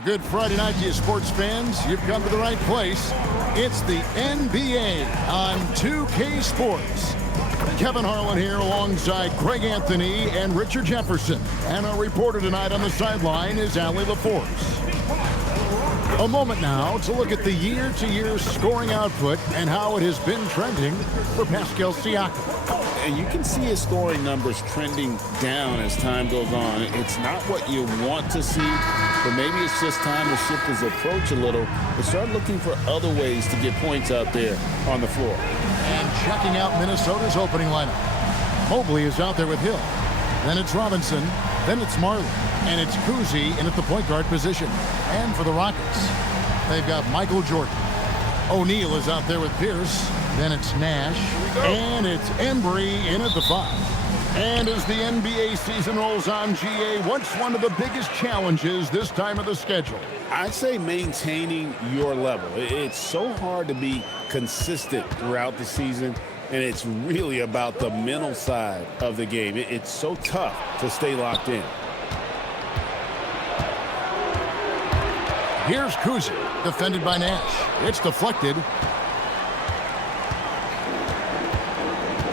A good Friday night to you sports fans. You've come to the right place. It's the NBA on 2K Sports. Kevin Harlan here alongside Greg Anthony and Richard Jefferson. And our reporter tonight on the sideline is Allie LaForce. A moment now to look at the year-to-year scoring output and how it has been trending for Pascal Siakam. And you can see his scoring numbers trending down as time goes on. It's not what you want to see, but maybe it's just time to shift his approach a little and start looking for other ways to get points out there on the floor. And checking out Minnesota's opening lineup. Mobley is out there with Hill. Then it's Robinson. Then it's Majerle. And it's Cousy in at the point guard position. And for the Rockets, they've got Michael Jordan. O'Neal is out there with Pierce. Then it's Nash. And it's Embry in at the 5. And as the NBA season rolls on, GA, what's one of the biggest challenges this time of the schedule? I'd say maintaining your level. It's so hard to be consistent throughout the season, and it's really about the mental side of the game. It's so tough to stay locked in. Here's Cousy, defended by Nash. It's deflected.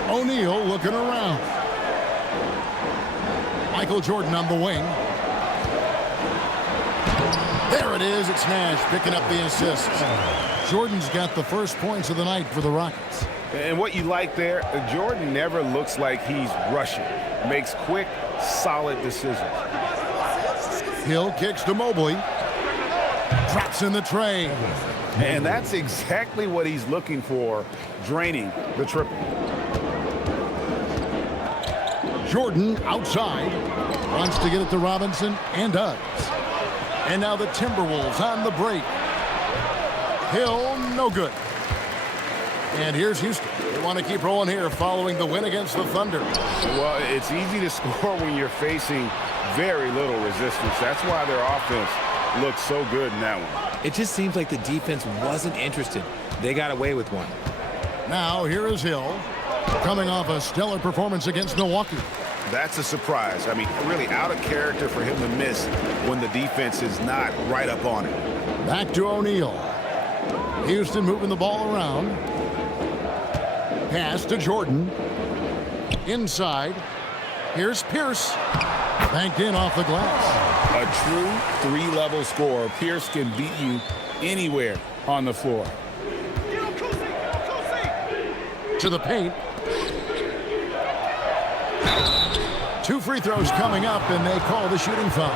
O'Neal looking around. Michael Jordan on the wing. There it is. It's Nash picking up the assist. Jordan's got the first points of the night for the Rockets. And what you like there, Jordan never looks like he's rushing. Makes quick, solid decisions. Hill kicks to Mobley. Drops in the tray. And that's exactly what he's looking for, draining the triple. Jordan outside. Wants to get it to Robinson and does. And now the Timberwolves on the break. Hill, no good. And here's Houston. They want to keep rolling here following the win against the Thunder. Well, it's easy to score when you're facing very little resistance. That's why their offense looks so good in that one. It just seems like the defense wasn't interested. They got away with one. Now here is Hill, coming off a stellar performance against Milwaukee. That's a surprise. I mean, really out of character for him to miss when the defense is not right up on it. Back to O'Neal. Houston moving the ball around. Pass to Jordan. Inside. Here's Pierce. Banked in off the glass. A true three-level scorer. Pierce can beat you anywhere on the floor. To the paint. 2 free throws coming up, and they call the shooting foul.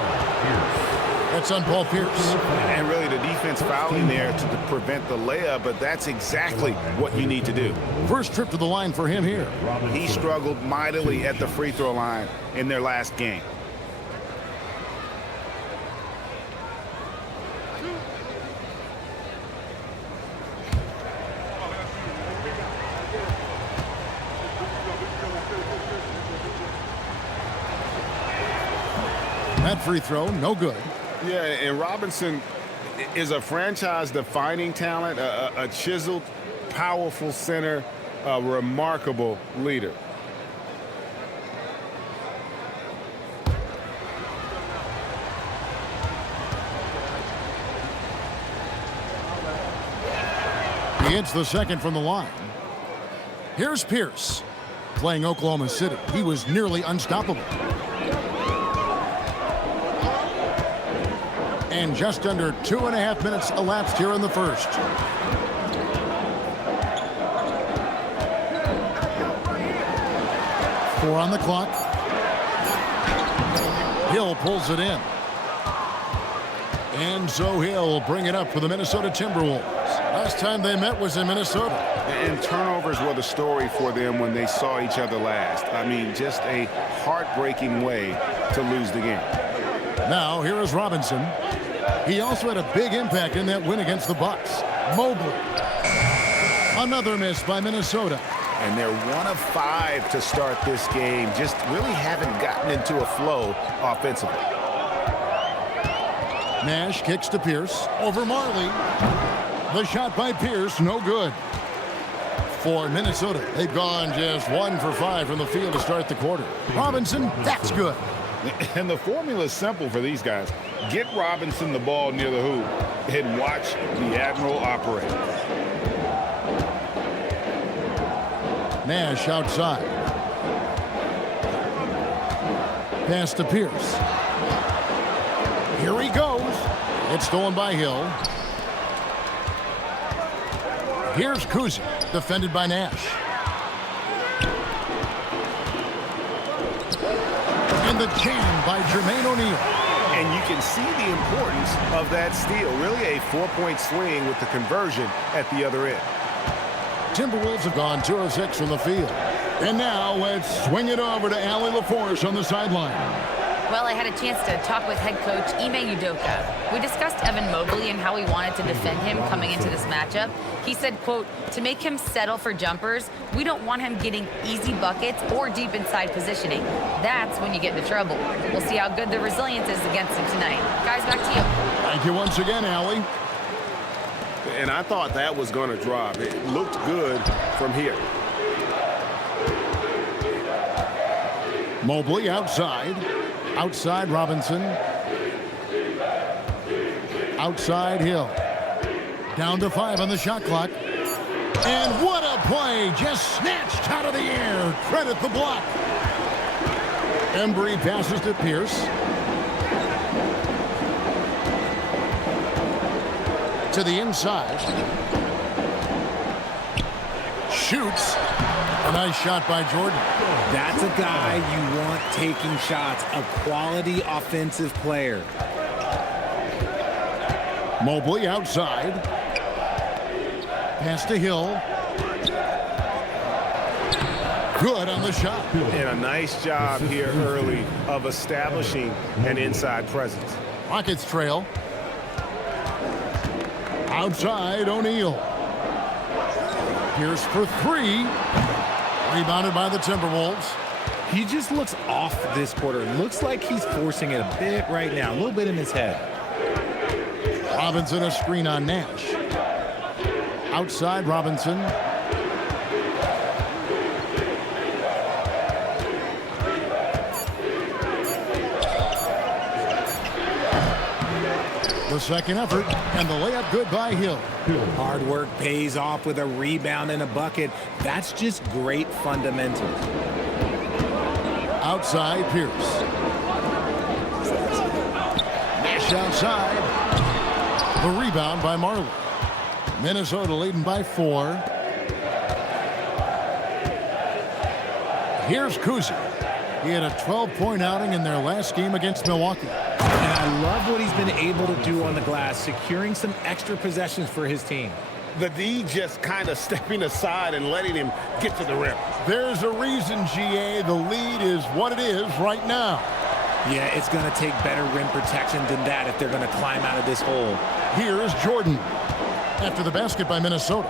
That's on Paul Pierce. And really the defense fouling there to prevent the layup, but that's exactly what you need to do. First trip to the line for him here. He struggled mightily at the free throw line in their last game. That free throw, no good. Yeah, and Robinson is a franchise-defining talent, a chiseled, powerful center, a remarkable leader. He hits the second from the line. Here's Pierce, playing Oklahoma City. He was nearly unstoppable. And just under 2.5 minutes elapsed here in the first. Four on the clock. Hill pulls it in. And so Hill will bring it up for the Minnesota Timberwolves. Last time they met was in Minnesota. And turnovers were the story for them when they saw each other last. I mean, just a heartbreaking way to lose the game. Now, here is Robinson. He also had a big impact in that win against the Bucks. Mobley. Another miss by Minnesota. And they're 1 of 5 to start this game. Just really haven't gotten into a flow offensively. Nash kicks to Pierce. Over Majerle. The shot by Pierce, no good. For Minnesota, they've gone just 1 for 5 from the field to start the quarter. Robinson, that's good. And the formula is simple for these guys. Get Robinson the ball near the hoop and watch the Admiral operate. Nash outside. Pass to Pierce. Here he goes. It's stolen by Hill. Here's Cousy, defended by Nash. And the jam by Jermaine O'Neal. And you can see the importance of that steal. Really a 4-point swing with the conversion at the other end. Timberwolves have gone 2 of 6 from the field. And now let's swing it over to Allie LaForce on the sideline. Well, I had a chance to talk with head coach Ime Udoka. We discussed Evan Mobley and how we wanted to defend him coming into this matchup. He said, quote, to make him settle for jumpers, we don't want him getting easy buckets or deep inside positioning. That's when you get into trouble. We'll see how good the resilience is against him tonight. Guys, back to you. Thank you once again, Allie. And I thought that was going to drop. It looked good from here. Mobley outside. Outside Robinson. Outside Hill. Down to 5 on the shot clock. And what a play! Just snatched out of the air. Credit the block. Embry passes to Pierce. To the inside. Shoots. A nice shot by Jordan. That's a guy you want taking shots, a quality offensive player. Mobley outside. Pass to Hill. Good on the shot. And a nice job here early of establishing an inside presence. Rockets trail. Outside O'Neal. Pierce for 3. Rebounded by the Timberwolves. He just looks off this quarter. Looks like he's forcing it a bit right now, a little bit in his head. Robinson a screen on Nash. Outside Robinson. The second effort, and the layup good by Hill. Hard work pays off with a rebound and a bucket. That's just great fundamentals. Outside Pierce. Nash outside. The rebound by Majerle. Minnesota leading by 4. Here's Cousy. He had a 12-point outing in their last game against Milwaukee. And I love what he's been able to do on the glass, securing some extra possessions for his team. The D just kind of stepping aside and letting him get to the rim. There's a reason, GA, the lead is what it is right now. Yeah, it's going to take better rim protection than that if they're going to climb out of this hole. Here is Jordan after the basket by Minnesota.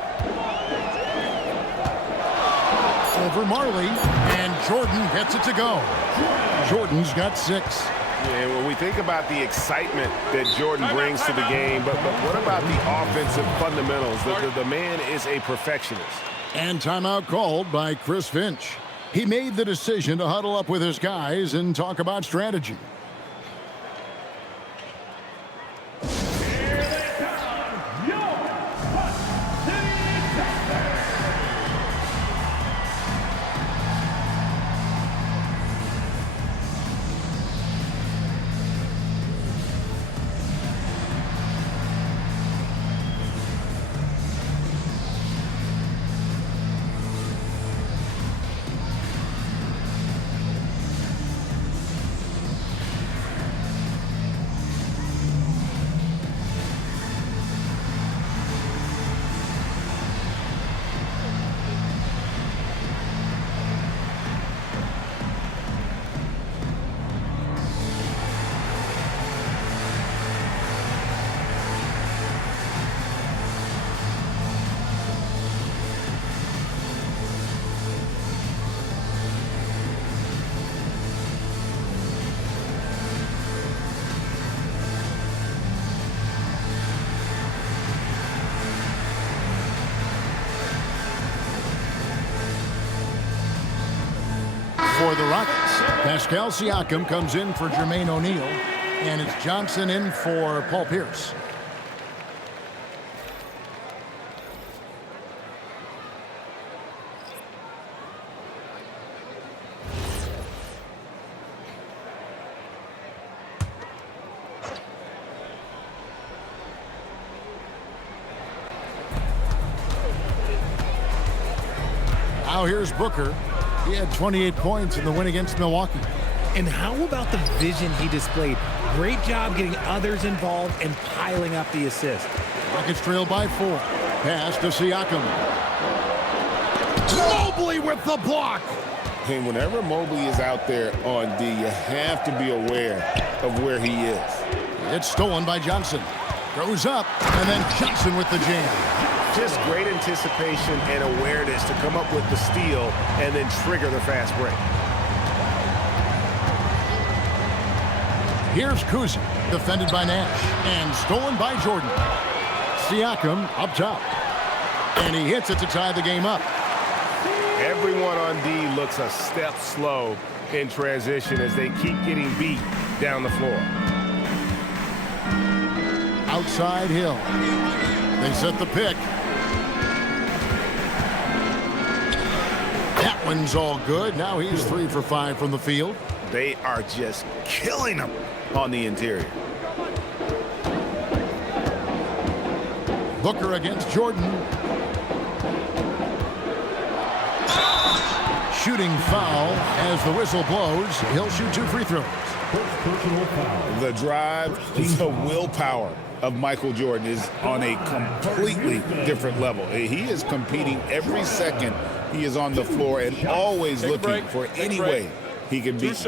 Over Majerle, and Jordan gets it to go. Jordan's got 6. Yeah, when we think about the excitement that Jordan brings to the game, but what about the offensive fundamentals? The man is a perfectionist. And timeout called by Chris Finch. He made the decision to huddle up with his guys and talk about strategy. For the Rockets, Pascal Siakam comes in for Jermaine O'Neal. And it's Johnson in for Paul Pierce. Now here's Booker. He had 28 points in the win against Milwaukee. And how about the vision he displayed? Great job getting others involved and piling up the assist. Rockets trail by 4. Pass to Siakam. Mobley with the block. And whenever Mobley is out there on D, you have to be aware of where he is. It's stolen by Johnson. Goes up, and then Johnson with the jam. Just great anticipation and awareness to come up with the steal and then trigger the fast break. Here's Cousy, defended by Nash, and stolen by Jordan. Siakam up top, and he hits it to tie the game up. Everyone on D looks a step slow in transition as they keep getting beat down the floor. Outside Hill. They set the pick. That one's all good. Now he's 3 for 5 from the field. They are just killing them on the interior. Booker against Jordan. Shooting foul as the whistle blows. He'll shoot 2 free throws. The drive, the willpower of Michael Jordan is on a completely different level. He is competing every second he is on the floor and always looking for any way he can beat.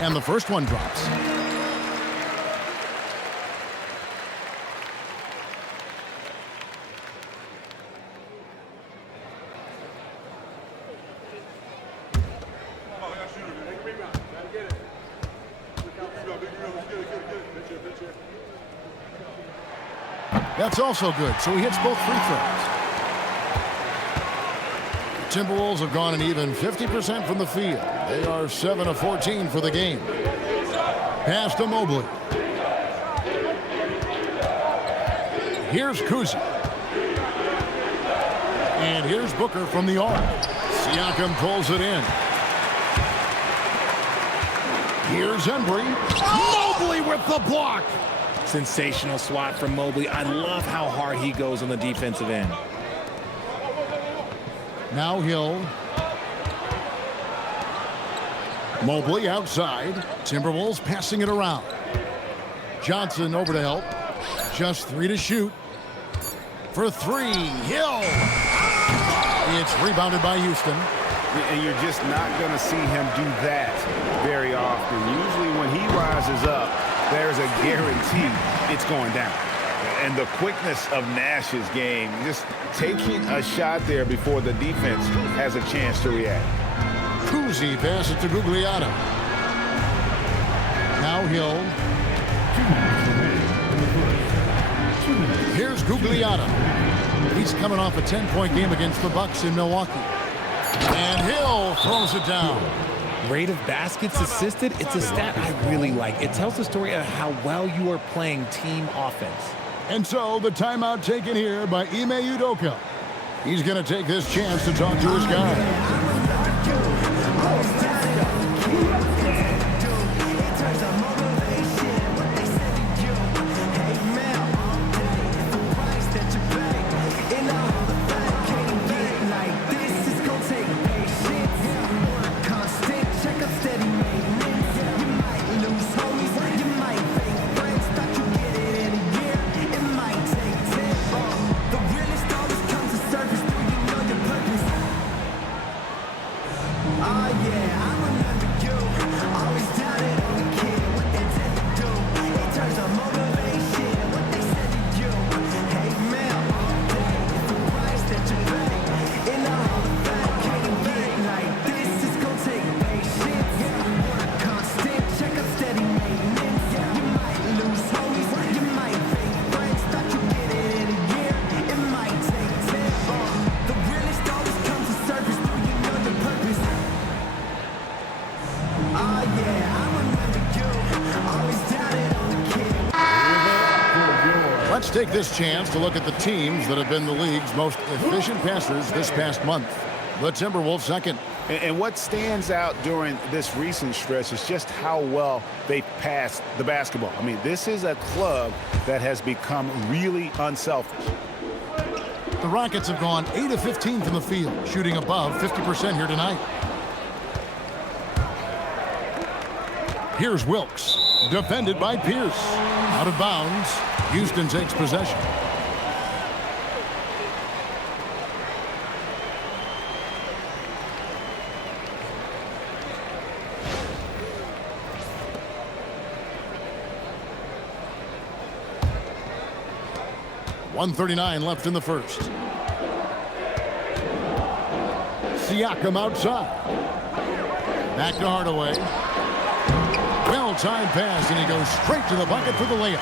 And the first one drops. That's also good, so he hits both free throws. The Timberwolves have gone an even 50% from the field. They are 7 of 14 for the game. Pass to Mobley. Here's Cousy. And here's Booker from the arc. Siakam pulls it in. Here's Embry. Mobley with the block. Sensational swat from Mobley. I love how hard he goes on the defensive end. Now Hill. Mobley outside. Timberwolves passing it around. Johnson over to help. Just 3 to shoot. For 3. Hill. It's rebounded by Houston. And you're just not going to see him do that very often. Usually when he rises up, there's a guarantee it's going down. And the quickness of Nash's game, just taking a shot there before the defense has a chance to react. Cousy passes to Gugliotta. Now Hill. Here's Gugliotta. He's coming off a 10-point game against the Bucks in Milwaukee. And Hill throws it down. Rate of baskets assisted, it's a stat I really like. It tells the story of how well you are playing team offense. And so the timeout taken here by Ime Udoka. He's going to take this chance to talk to his guy. take this chance to look at the teams that have been the league's most efficient passers this past month. The Timberwolves second. And what stands out during this recent stretch is just how well they passed the basketball. I mean, this is a club that has become really unselfish. The Rockets have gone 8 of 15 from the field, shooting above 50% here tonight. Here's Wilkes, defended by Pierce. Out of bounds, Houston takes possession. .139 left in the first. Siakam outside. Back to Hardaway. Well-timed pass, and he goes straight to the bucket for the layup.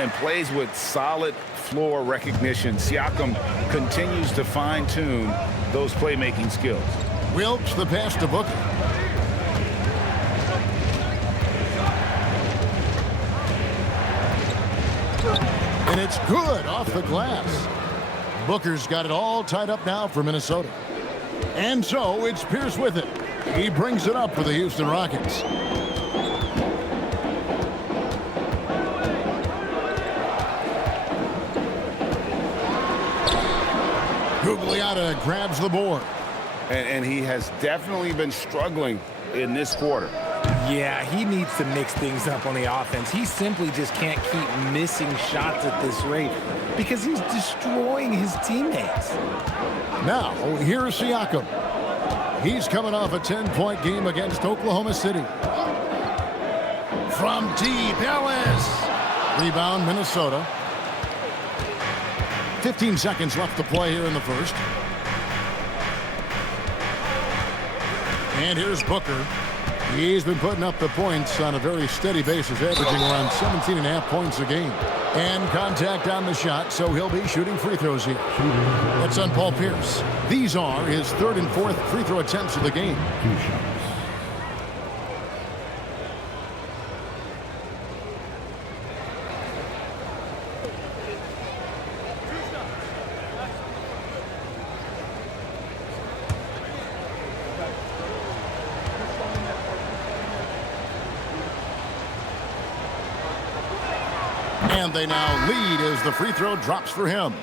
And plays with solid floor recognition. Siakam continues to fine-tune those playmaking skills. Wilkes the pass to Booker. And it's good off the glass. Booker's got it all tied up now for Minnesota. And so it's Pierce with it. He brings it up for the Houston Rockets. Gugliotta grabs the board. And he has definitely been struggling in this quarter. Yeah, he needs to mix things up on the offense. He simply just can't keep missing shots at this rate because he's destroying his teammates. Now, here's Siakam. He's coming off a 10-point game against Oklahoma City. From deep, Ellis. Rebound, Minnesota. 15 seconds left to play here in the first. And here's Booker. He's been putting up the points on a very steady basis, averaging around 17.5 points a game. And contact on the shot, so he'll be shooting free throws here. That's on Paul Pierce. These are his third and fourth free throw attempts of the game. And they now lead as the free throw drops for him.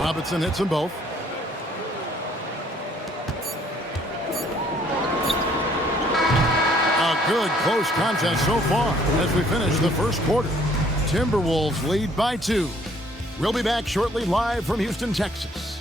Robinson hits them both. Good close contest so far as we finish the first quarter. Timberwolves lead by 2. We'll be back shortly live from Houston, Texas.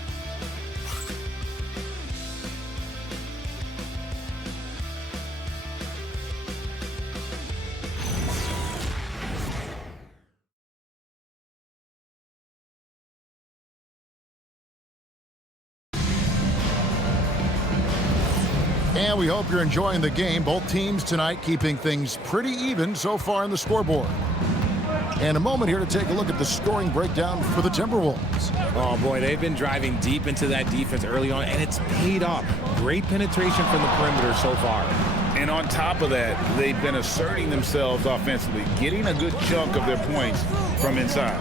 And we hope you're enjoying the game. Both teams tonight keeping things pretty even so far on the scoreboard. And a moment here to take a look at the scoring breakdown for the Timberwolves. Oh, boy, they've been driving deep into that defense early on, and it's paid off. Great penetration from the perimeter so far. And on top of that, they've been asserting themselves offensively, getting a good chunk of their points from inside.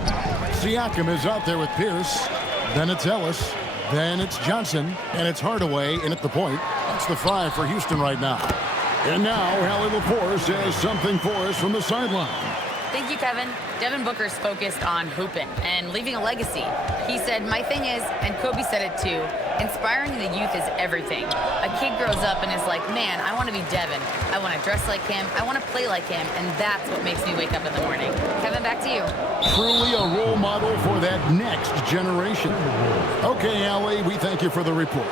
Siakam is out there with Pierce. Then it's Ellis. Then it's Johnson. And it's Hardaway in at the point. That's the 5 for Houston right now. And now, Hallie LaForce has something for us from the sideline. Thank you, Kevin. Devin Booker's focused on hooping and leaving a legacy. He said, "My thing is," and Kobe said it too, "inspiring the youth is everything." A kid grows up and is like, "Man, I want to be Devin. I want to dress like him. I want to play like him." And that's what makes me wake up in the morning. Kevin, back to you. Truly a role model for that next generation. Okay, Hallie, we thank you for the report.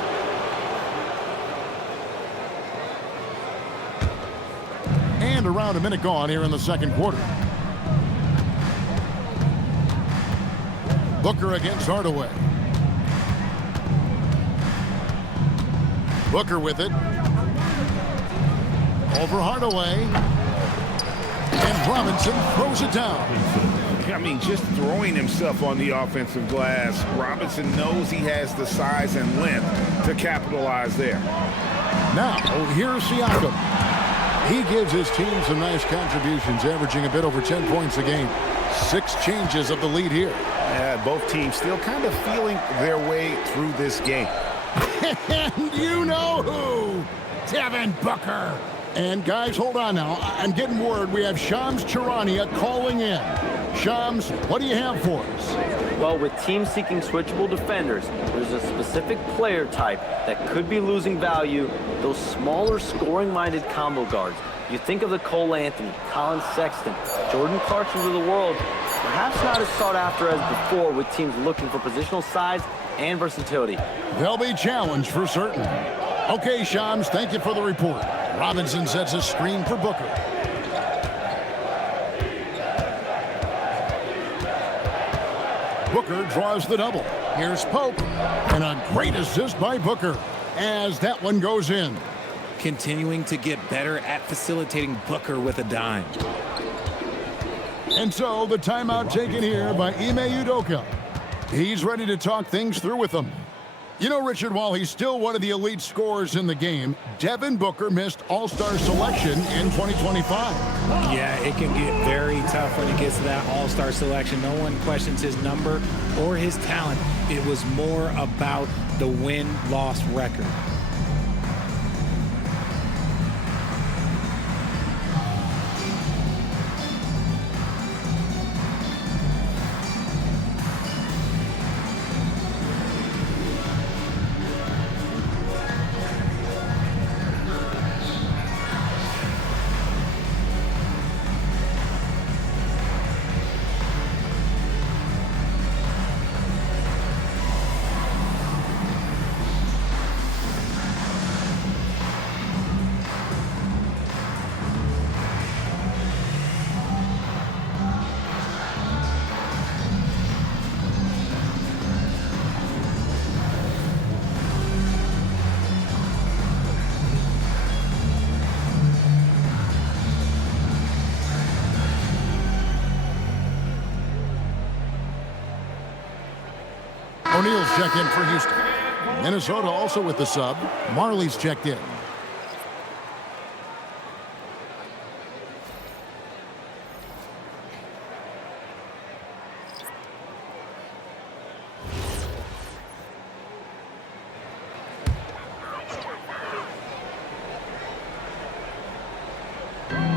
And around a minute gone here in the second quarter. Booker against Hardaway. Booker with it. Over Hardaway. And Robinson throws it down. I mean, just throwing himself on the offensive glass, Robinson knows he has the size and length to capitalize there. Now, here's Siakam. He gives his team some nice contributions, averaging a bit over 10 points a game. 6 changes of the lead here. Both teams still kind of feeling their way through this game. And you know who? Devin Booker. And guys, hold on now. I'm getting word we have Shams Charania calling in. Shams, what do you have for us? Well, with teams seeking switchable defenders, there's a specific player type that could be losing value, those smaller scoring-minded combo guards. You think of the Cole Anthony, Colin Sexton, Jordan Clarksons of the world, perhaps not as sought after as before with teams looking for positional size and versatility. They'll be challenged for certain. Okay, Shams, thank you for the report. Robinson sets a screen for Booker. Booker draws the double. Here's Pope. And a great assist by Booker as that one goes in. Continuing to get better at facilitating Booker with a dime. And so the timeout taken here by Ime Udoka. He's ready to talk things through with them. You know, Richard, while he's still one of the elite scorers in the game, Devin Booker missed All-Star selection in 2025. Yeah, it can get very tough when it gets to that All-Star selection. No one questions his number or his talent. It was more about the win-loss record. O'Neal's checked in for Houston. Minnesota also with the sub. Marley's checked in.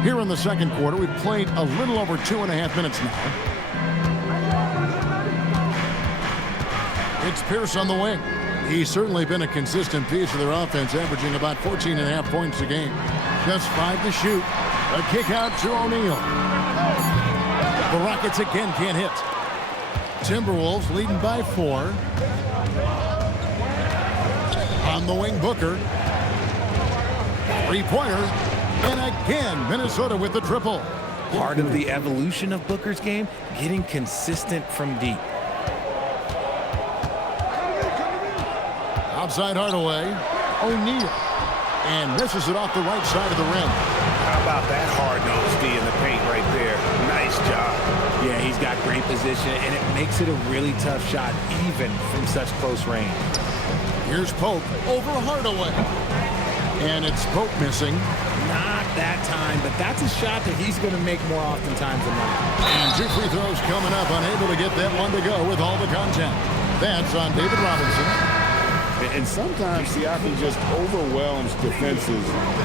Here in the second quarter, we've played a little over 2.5 minutes now. It's Pierce on the wing. He's certainly been a consistent piece of their offense, averaging about 14.5 points a game. Just 5 to shoot. A kick out to O'Neal. The Rockets again can't hit. Timberwolves leading by 4. On the wing, Booker. Three-pointer. And again, Minnesota with the triple. Part of the evolution of Booker's game, getting consistent from deep. Outside Hardaway. O'Neal. And misses it off the right side of the rim. How about that hard-nosed D in the paint right there? Nice job. Yeah, he's got great position, and it makes it a really tough shot, even from such close range. Here's Pope over Hardaway. And it's Pope missing. Not that time, but that's a shot that he's going to make more oftentimes than not. And 2 free throws coming up, unable to get that one to go with all the contact. That's on David Robinson. And sometimes Siakam just overwhelms defenses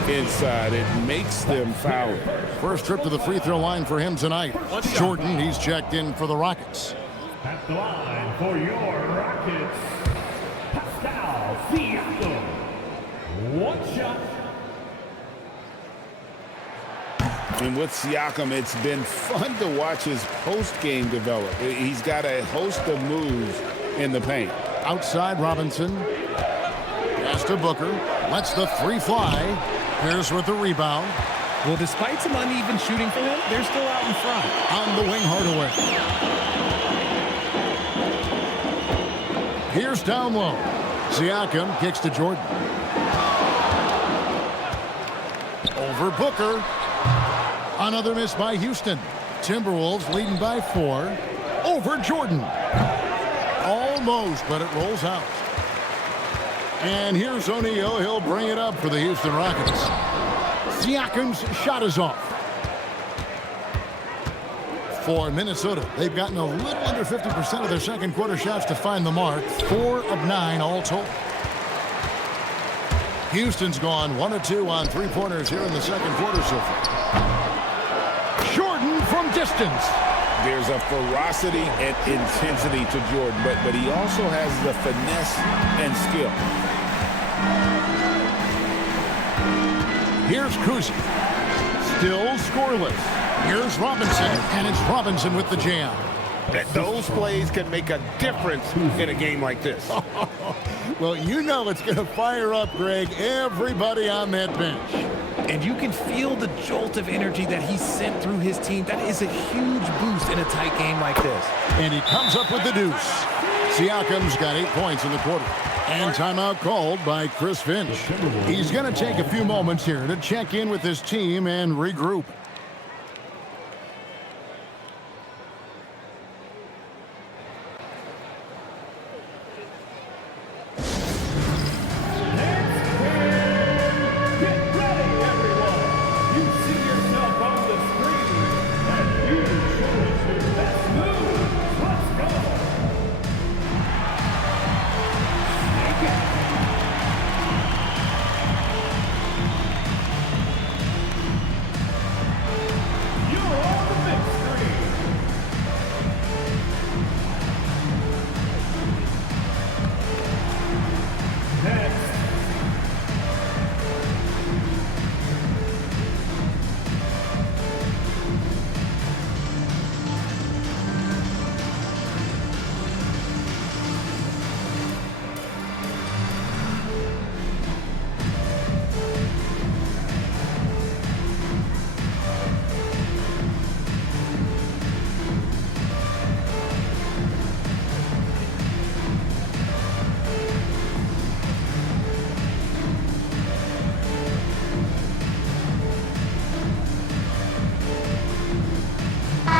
inside. It makes them foul. First trip to the free throw line for him tonight. Jordan, he's checked in for the Rockets. At the line for your Rockets, Pascal Siakam. One shot. And with Siakam, it's been fun to watch his post-game develop. He's got a host of moves in the paint. Outside Robinson. Pass to Booker. Lets the 3 fly. Pierce with the rebound. Well, despite some uneven shooting for them, they're still out in front. On the wing, Hardaway. Pierce down low. Siakam kicks to Jordan. Over Booker. Another miss by Houston. Timberwolves leading by 4 over Jordan. Almost, but it rolls out. And here's O'Neal. He'll bring it up for the Houston Rockets. Siakam's shot is off. For Minnesota, they've gotten a little under 50% of their second quarter shots to find the mark. 4 of 9 all told. Houston's gone 1 of 2 on three-pointers here in the second quarter so far. Jordan from distance. There's a ferocity and intensity to Jordan, but he also has the finesse and skill. Here's Cousy. Still scoreless. Here's Robinson, and it's Robinson with the jam. Those plays can make a difference in a game like this. Well, you know it's going to fire up, Greg, everybody on that bench. And you can feel the jolt of energy that he sent through his team. That is a huge boost in a tight game like this. And he comes up with the deuce. Siakam's got 8 points in the quarter. And timeout called by Chris Finch. He's going to take a few moments here to check in with his team and regroup.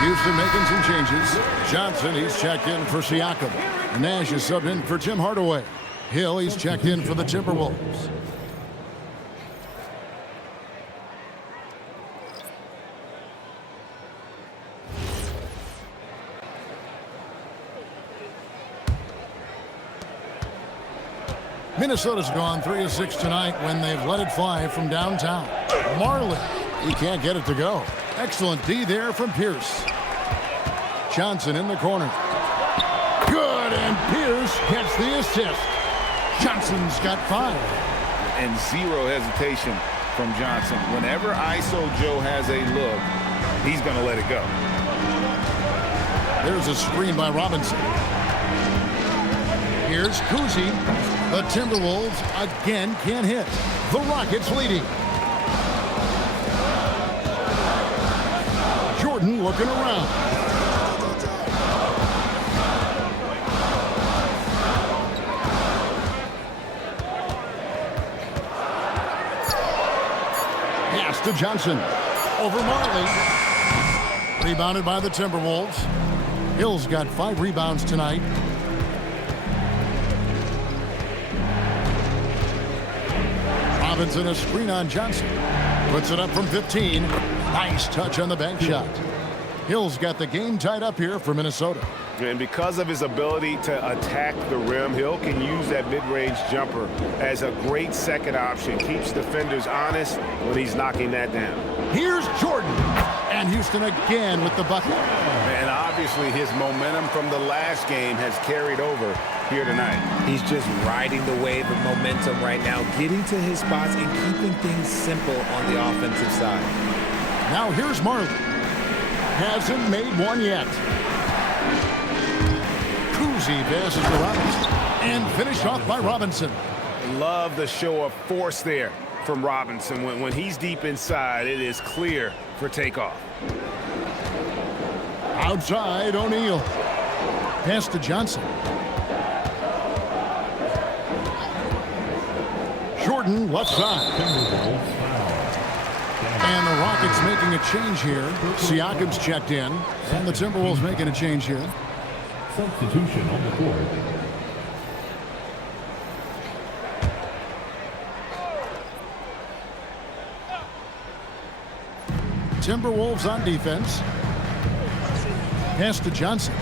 Houston making some changes. Johnson, he's checked in for Siakam. Nash is subbed in for Tim Hardaway. Hill, he's checked in for the Timberwolves. Minnesota's gone 3 of 6 tonight when they've let it fly from downtown. Marley, he can't get it to go. Excellent D there from Pierce. Johnson in the corner. Good, and Pierce gets the assist. Johnson's got 5. And zero hesitation from Johnson. Whenever ISO Joe has a look, he's going to let it go. There's a screen by Robinson. Here's Cousy. The Timberwolves again can't hit. The Rockets leading. Jordan looking around. Pass to Johnson. Over Marley. Rebounded by the Timberwolves. Hill's got 5 rebounds tonight. Robinson a screen on Johnson. Puts it up from 15. Nice touch on the bank shot. Hill's got the game tied up here for Minnesota. And because of his ability to attack the rim, Hill can use that mid-range jumper as a great second option. Keeps defenders honest when he's knocking that down. Here's Jordan. And Houston again with the bucket. And obviously his momentum from the last game has carried over here tonight. He's just riding the wave of momentum right now, getting to his spots and keeping things simple on the offensive side. Now here's Marley. Hasn't made one yet. Cousy passes to Robinson. And finished off by Robinson. Love the show of force there from Robinson. When he's deep inside, it is clear for takeoff. Outside, O'Neal. Pass to Johnson. Jordan left side. And the Rockets making a change here. Siakam's checked in. And the Timberwolves making a change here. Substitution on the court. Timberwolves on defense. Pass to Johnson.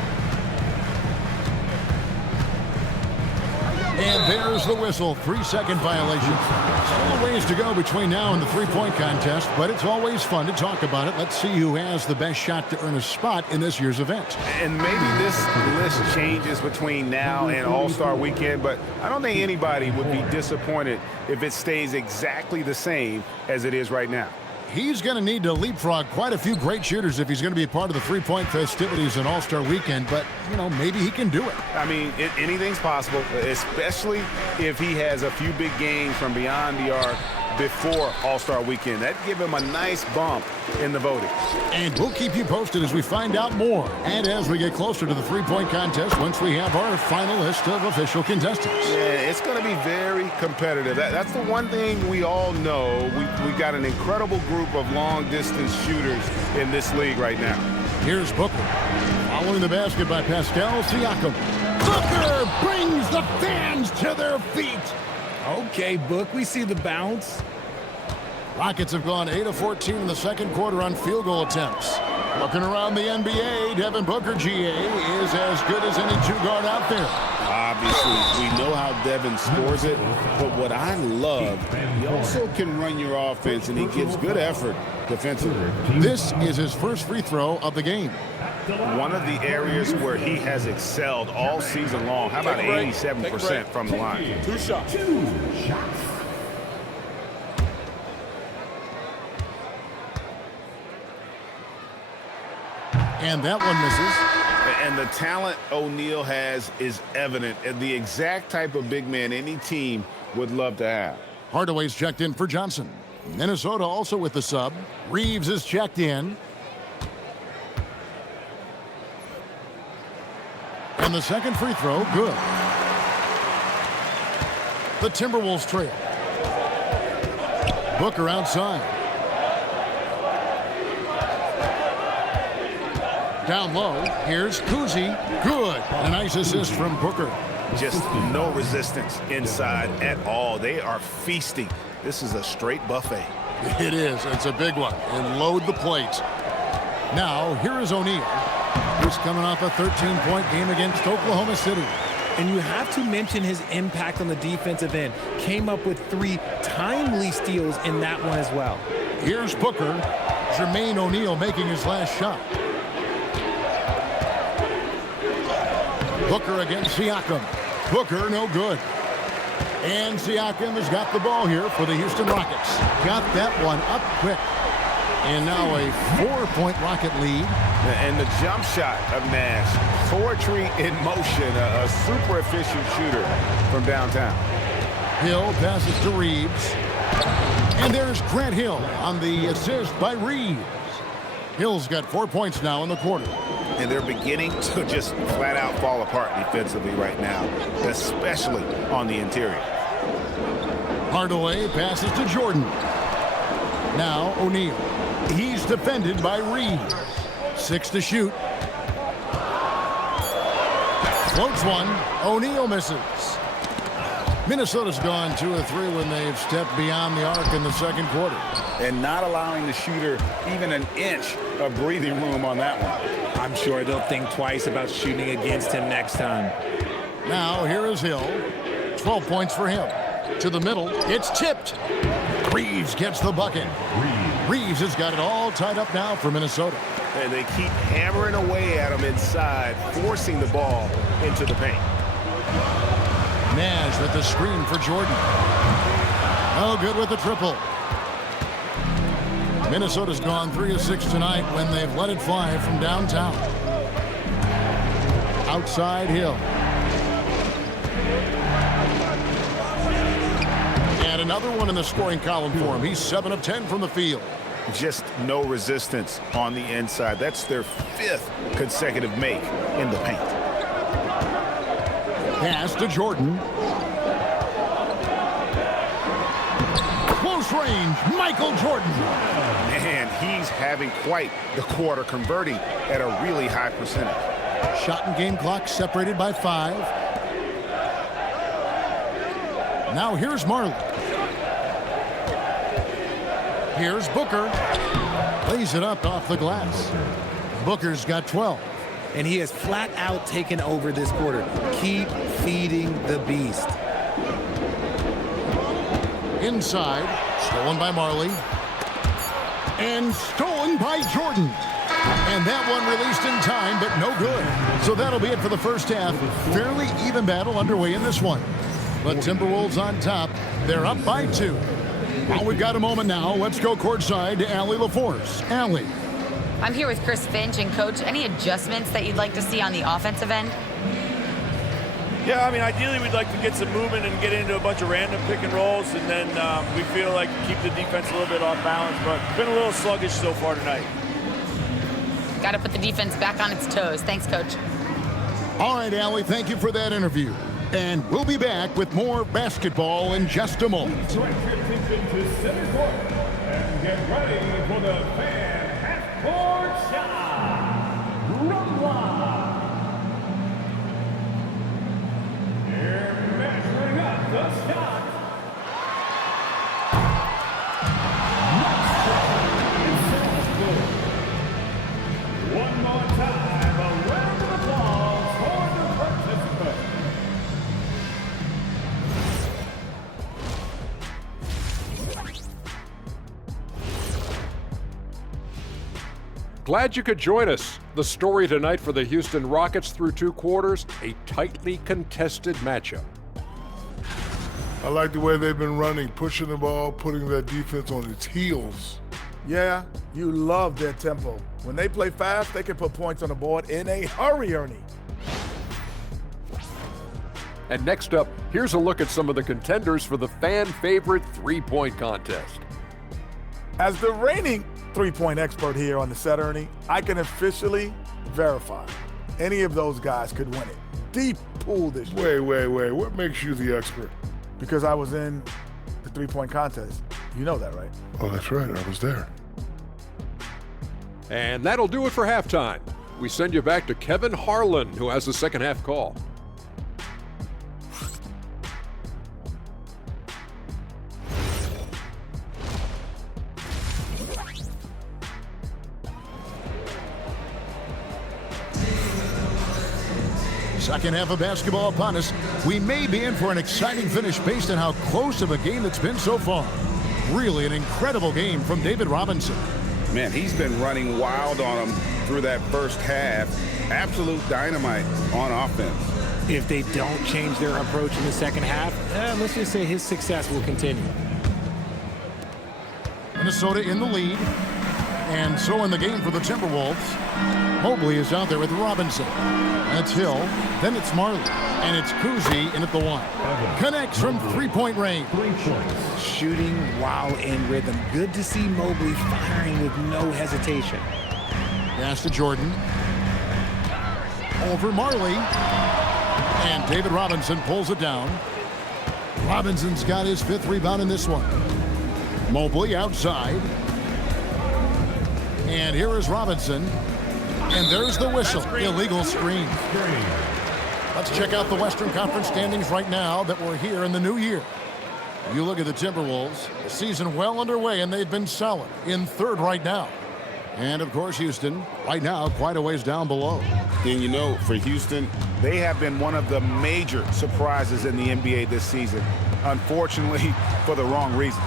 And there's the whistle. 3-second violation. Still a ways to go between now and the three-point contest, but it's always fun to talk about it. Let's see who has the best shot to earn a spot in this year's event. And maybe this list changes between now and All-Star Weekend, but I don't think anybody would be disappointed if it stays exactly the same as it is right now. He's going to need to leapfrog quite a few great shooters if he's going to be a part of the three-point festivities in All-Star Weekend, but, you know, maybe he can do it. I mean, anything's possible, especially if he has a few big games from beyond the arc before All-Star Weekend. That'd give him a nice bump in the voting. And we'll keep you posted as we find out more and as we get closer to the three-point contest once we have our final list of official contestants. Yeah, it's going to be very competitive. That's the one thing we all know. We got an incredible group of long-distance shooters in this league right now. Here's Booker. Following the basket by Pascal Siakam. Booker brings the fans to their feet. Okay, Book, we see the bounce. Rockets have gone 8 of 14 in the second quarter on field goal attempts. Looking around the NBA, Devin Booker, GA, is as good as any two-guard out there. Obviously, we know how Devin scores it, but what I love, he also can run your offense, and he gives good effort defensively. This is his first free throw of the game. One of the areas where he has excelled all season long. How about 87% from the line? Two shots. And that one misses. And the talent O'Neal has is evident, and the exact type of big man any team would love to have. Hardaway's checked in for Johnson. Minnesota also with the sub. Reeves is checked in. And the second free throw, good. The Timberwolves trail. Booker outside. Down low, here's Cousy. Good. A nice assist from Booker. Just no resistance inside at all. They are feasting. This is a straight buffet. It is. It's a big one. And load the plate. Now, here is O'Neal. He's coming off a 13-point game against Oklahoma City. And you have to mention his impact on the defensive end. Came up with 3 timely steals in that one as well. Here's Booker. Jermaine O'Neal making his last shot. Booker against Siakam. Booker, no good. And Siakam has got the ball here for the Houston Rockets. Got that one up quick. And now a 4-point Rocket lead. And the jump shot of Nash. Poetry in motion. A super efficient shooter from downtown. Hill passes to Reeves. And there's Grant Hill on the assist by Reeves. Hill's got 4 points now in the quarter. And they're beginning to just flat out fall apart defensively right now, especially on the interior. Hardaway passes to Jordan. Now O'Neal. He's defended by Reeves. 6 to shoot. Floats one. O'Neal misses. Minnesota's gone 2 of 3 when they've stepped beyond the arc in the second quarter. And not allowing the shooter even an inch of breathing room on that one. I'm sure they'll think twice about shooting against him next time. Now here is Hill. 12 points for him. To the middle. It's tipped. Reeves gets the bucket. Reeves has got it all tied up now for Minnesota. And they keep hammering away at him inside, forcing the ball into the paint. Nash with the screen for Jordan. Oh, good with the triple. Minnesota's gone 3 of 6 tonight when they've let it fly from downtown. Outside Hill. And another one in the scoring column for him. He's 7 of 10 from the field. Just no resistance on the inside. That's their 5th consecutive make in the paint. Pass to Jordan. Close range, Michael Jordan. And he's having quite the quarter, converting at a really high percentage. Shot and game clock separated by 5. Now here's Marley. Here's Booker. Lays it up off the glass. Booker's got 12. And he has flat out taken over this quarter. Keep feeding the beast. Inside, stolen by Marley. And stolen by Jordan. And that one released in time, but no good. So that'll be it for the first half. Fairly even battle underway in this one. But Timberwolves on top. They're up by 2. Well, we've got a moment now. Let's go courtside to Allie LaForce. Allie. I'm here with Chris Finch. And, Coach, any adjustments that you'd like to see on the offensive end? Yeah, I mean, ideally we'd like to get some movement and get into a bunch of random pick and rolls, and then we feel like keep the defense a little bit off balance, but it's been a little sluggish so far tonight. Got to put the defense back on its toes. Thanks, Coach. All right, Allie, thank you for that interview. And we'll be back with more basketball in just a moment. Direct your attention to center court and get ready for the fan half-court shot. Rumba. They're measuring up the shot. One more time, a round of applause for the participants. Glad you could join us. The story tonight for the Houston Rockets through 2 quarters, a tightly contested matchup. I like the way they've been running, pushing the ball, putting that defense on its heels. Yeah, you love their tempo. When they play fast, they can put points on the board in a hurry, Ernie. And next up, here's a look at some of the contenders for the fan-favorite three-point contest. As the reigning three-point expert here on the set, Ernie, I can officially verify any of those guys could win it. Deep pool this year. Wait. What makes you the expert? Because I was in the three-point contest. You know that, right? Oh, that's right. I was there. And that'll do it for halftime. We send you back to Kevin Harlan, who has the second half call. Second half of basketball upon us. We may be in for an exciting finish based on how close of a game it's been so far. Really an incredible game from David Robinson. Man, he's been running wild on them through that first half. Absolute dynamite on offense. If they don't change their approach in the second half, let's just say his success will continue. Minnesota in the lead. And so in the game for the Timberwolves, Mobley is out there with Robinson. That's Hill. Then it's Marley. And it's Cousy in at the 1. Connects from three-point range. Shooting while in rhythm. Good to see Mobley firing with no hesitation. Pass to Jordan. Over Marley. And David Robinson pulls it down. Robinson's got his 5th rebound in this one. Mobley outside. And here is Robinson. And there's the whistle. Illegal screen. Let's check out the Western Conference standings right now that we're here in the new year. You look at the Timberwolves, the season well underway, and they've been solid in 3rd right now. And, of course, Houston, right now, quite a ways down below. And, you know, for Houston, They have been one of the major surprises in the NBA this season, unfortunately, for the wrong reasons.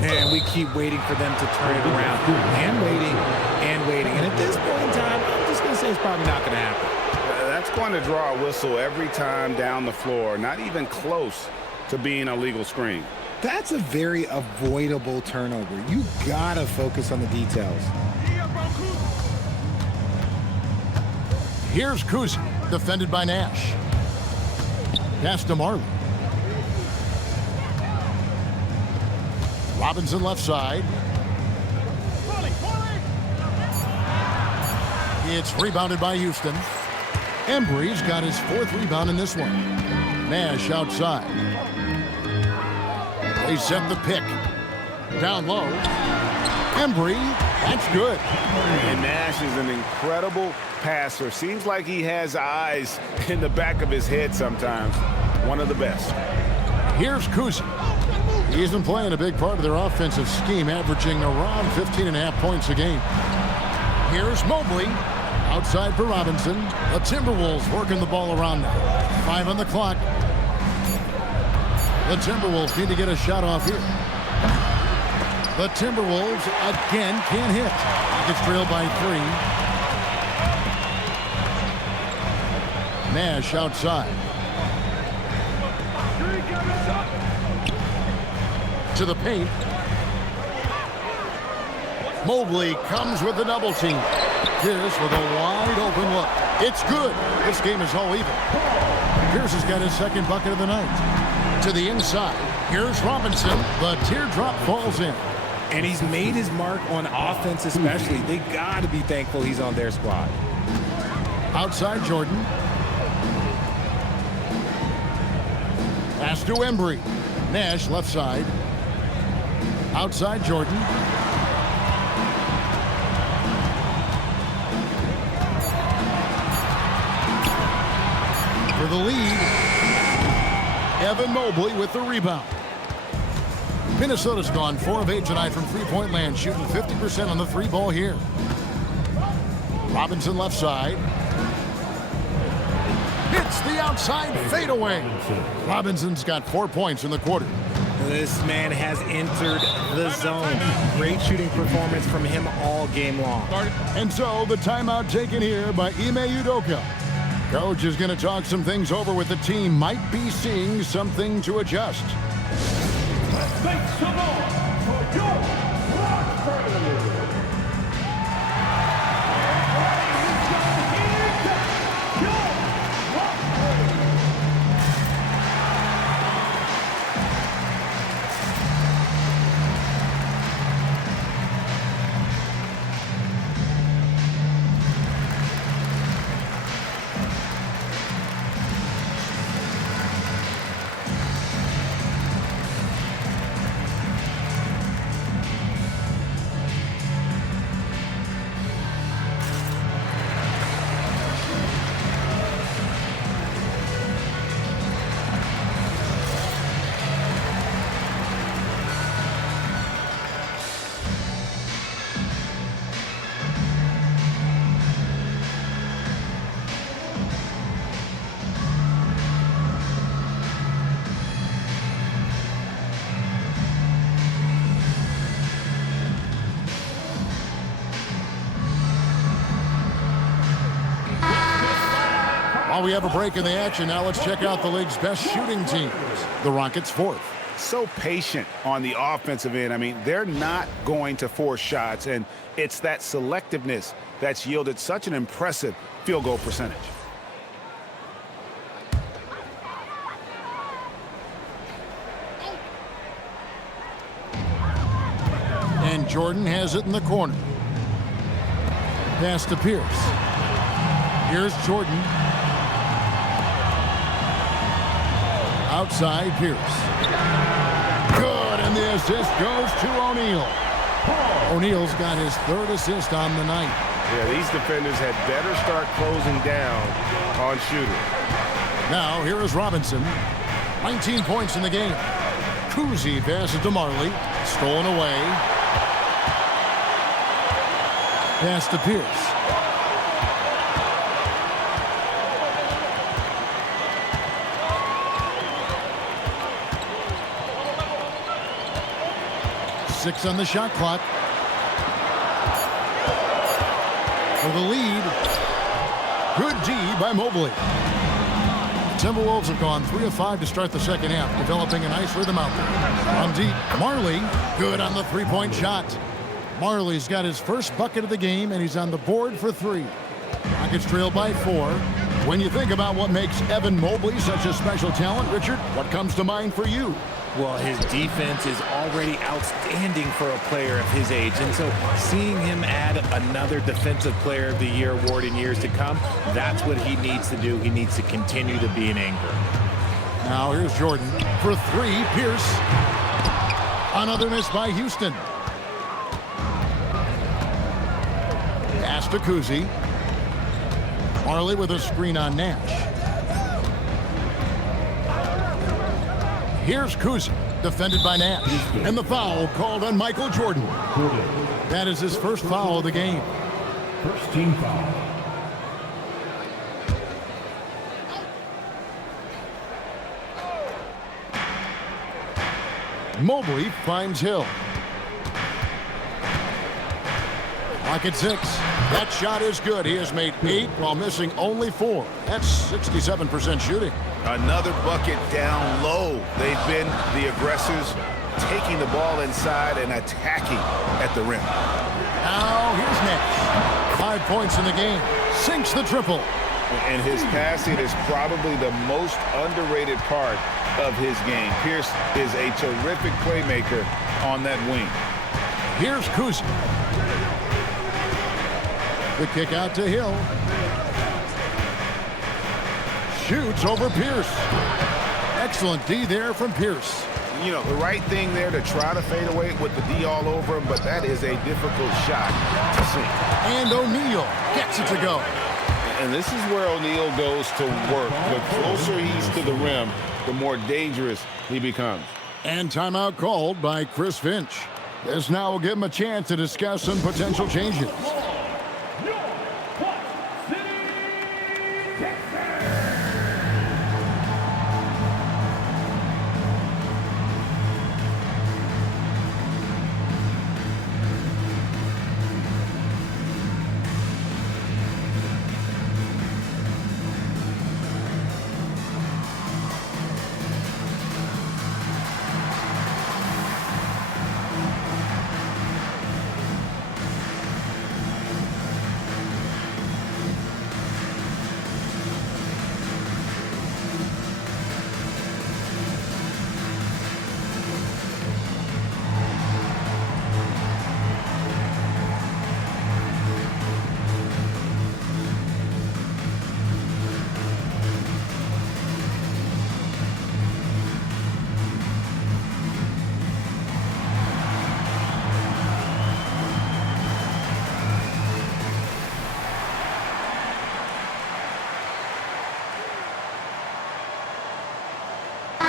And we keep waiting for them to turn it around. And waiting, and waiting. And at this point in time, I'm just going to say it's probably not going to happen. That's going to draw a whistle every time down the floor, not even close to being a legal screen. That's a very avoidable turnover. You got to focus on the details. Here's Cousy, defended by Nash. Pass to Marley. Robinson left side. It's rebounded by Houston. Embry's got his 4th rebound in this one. Nash outside. They set the pick. Down low. Embry That's good. And Nash is an incredible passer. Seems like he has eyes in the back of his head sometimes. One of the best. Here's Cousy. He's been playing a big part of their offensive scheme, averaging around 15.5 points a game. Here's Mobley. Outside for Robinson. The Timberwolves working the ball around now. 5 on the clock. The Timberwolves need to get a shot off here. The Timberwolves again can't hit. Rockets trail by 3. Nash outside. To the paint. Mobley comes with the double team. Pierce with a wide open look. It's good. This game is all even. Pierce has got his second bucket of the night. To the inside. Here's Robinson. The teardrop falls in. And he's made his mark on offense especially. They got to be thankful he's on their squad. Outside Jordan. Pass to Embry. Nash left side. Outside Jordan. For the lead, Evan Mobley with the rebound. Minnesota's gone 4 of 8 tonight from three-point land, shooting 50% on the 3-ball here. Robinson left side. Hits the outside fadeaway. Robinson's got 4 points in the quarter. This man has entered the zone. Great shooting performance from him all game long. And so the timeout taken here by Ime Udoka. Coach is going to talk some things over with the team. Might be seeing something to adjust. Thanks so much for your Rockford. While we have a break in the action, now let's check out the league's best shooting teams. The Rockets 4th. So patient on the offensive end. I mean, they're not going to force shots, and it's that selectiveness that's yielded such an impressive field goal percentage. And Jordan has it in the corner. Pass to Pierce. Here's Jordan. Outside Pierce. Good, and the assist goes to O'Neal. O'Neal's got his 3rd assist on the night. Yeah, these defenders had better start closing down on shooting. Now, here is Robinson. 19 points in the game. Cousy passes to Majerle. Stolen away. Pass to Pierce. Six on the shot clock. For the lead. Good D by Mobley. The Timberwolves have gone 3 of 5 to start the second half, developing a nice rhythm out there. On deep, Majerle, good on the 3-point shot. Marley's got his first bucket of the game, and he's on the board for 3. Rockets trail by 4. When you think about what makes Evan Mobley such a special talent, Richard, what comes to mind for you? Well, his defense is already outstanding for a player of his age. And so seeing him add another Defensive Player of the Year award in years to come, that's what he needs to do. He needs to continue to be an anchor. Now here's Jordan for 3. Pierce. Another miss by Houston. Pass to Cousy. Majerle with a screen on Nash. Here's Cousy, defended by Nash. And the foul called on Michael Jordan. That is his first foul of the game. First team foul. Mobley finds Hill. Rocket 6. That shot is good. He has made 8 while missing only 4. That's 67% shooting. Another bucket down low. They've been the aggressors, taking the ball inside and attacking at the rim. Now here's Nash. 5 points in the game. Sinks the triple. And his passing is probably the most underrated part of his game. Pierce is a terrific playmaker on that wing. Here's Cousy. The kick out to Hill. Shoots over Pierce. Excellent D there from Pierce. You know, the right thing there to try to fade away with the D all over him, but that is a difficult shot to sink. And O'Neal gets it to go. And this is where O'Neal goes to work. The closer he's to the rim, the more dangerous he becomes. And timeout called by Chris Finch. This now will give him a chance to discuss some potential changes.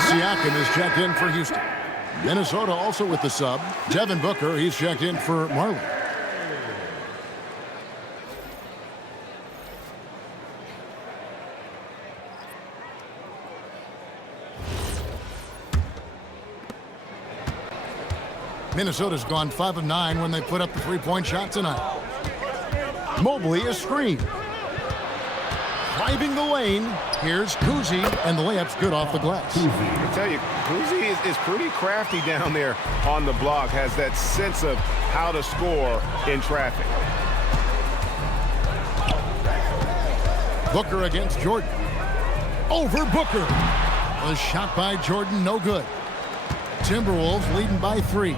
Siakam is checked in for Houston. Minnesota also with the sub. Devin Booker, he's checked in for Majerle. Minnesota's gone 5 of 9 when they put up the three-point shot tonight. Mobley is screened. Driving the lane, here's Cousy, and the layup's good off the glass. I tell you, Cousy is pretty crafty down there on the block, has that sense of how to score in traffic. Booker against Jordan. Over Booker. The shot by Jordan, no good. Timberwolves leading by 3.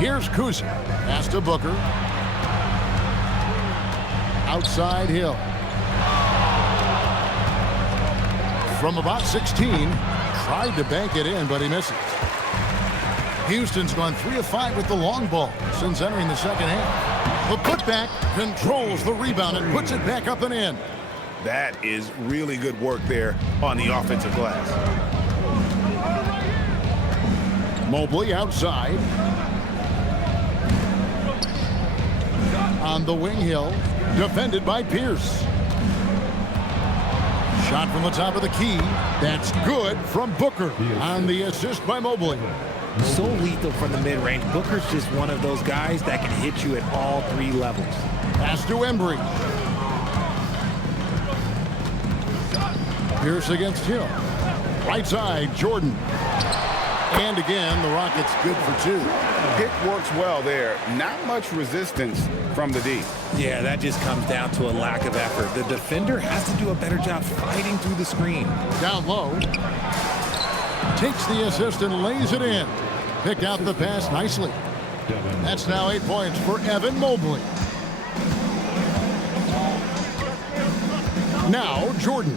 Here's Cousy. Pass to Booker. Outside Hill. From about 16, tried to bank it in, but he misses. Houston's gone 3 of 5 with the long ball since entering the second half. The putback controls the rebound and puts it back up and in. That is really good work there on the offensive glass. Mobley outside. On the wing, Hill. Defended by Pierce. Shot from the top of the key. That's good from Booker on the assist by Mobley. So lethal from the mid-range. Booker's just one of those guys that can hit you at all 3 levels. Pass to Embry. Pierce against Hill. Right side, Jordan. And again, the Rockets good for 2. Pick works well there. Not much resistance from the D. Yeah, that just comes down to a lack of effort. The defender has to do a better job fighting through the screen. Down low. Takes the assist and lays it in. Picked out the pass nicely. That's now 8 points for Evan Mobley. Now Jordan.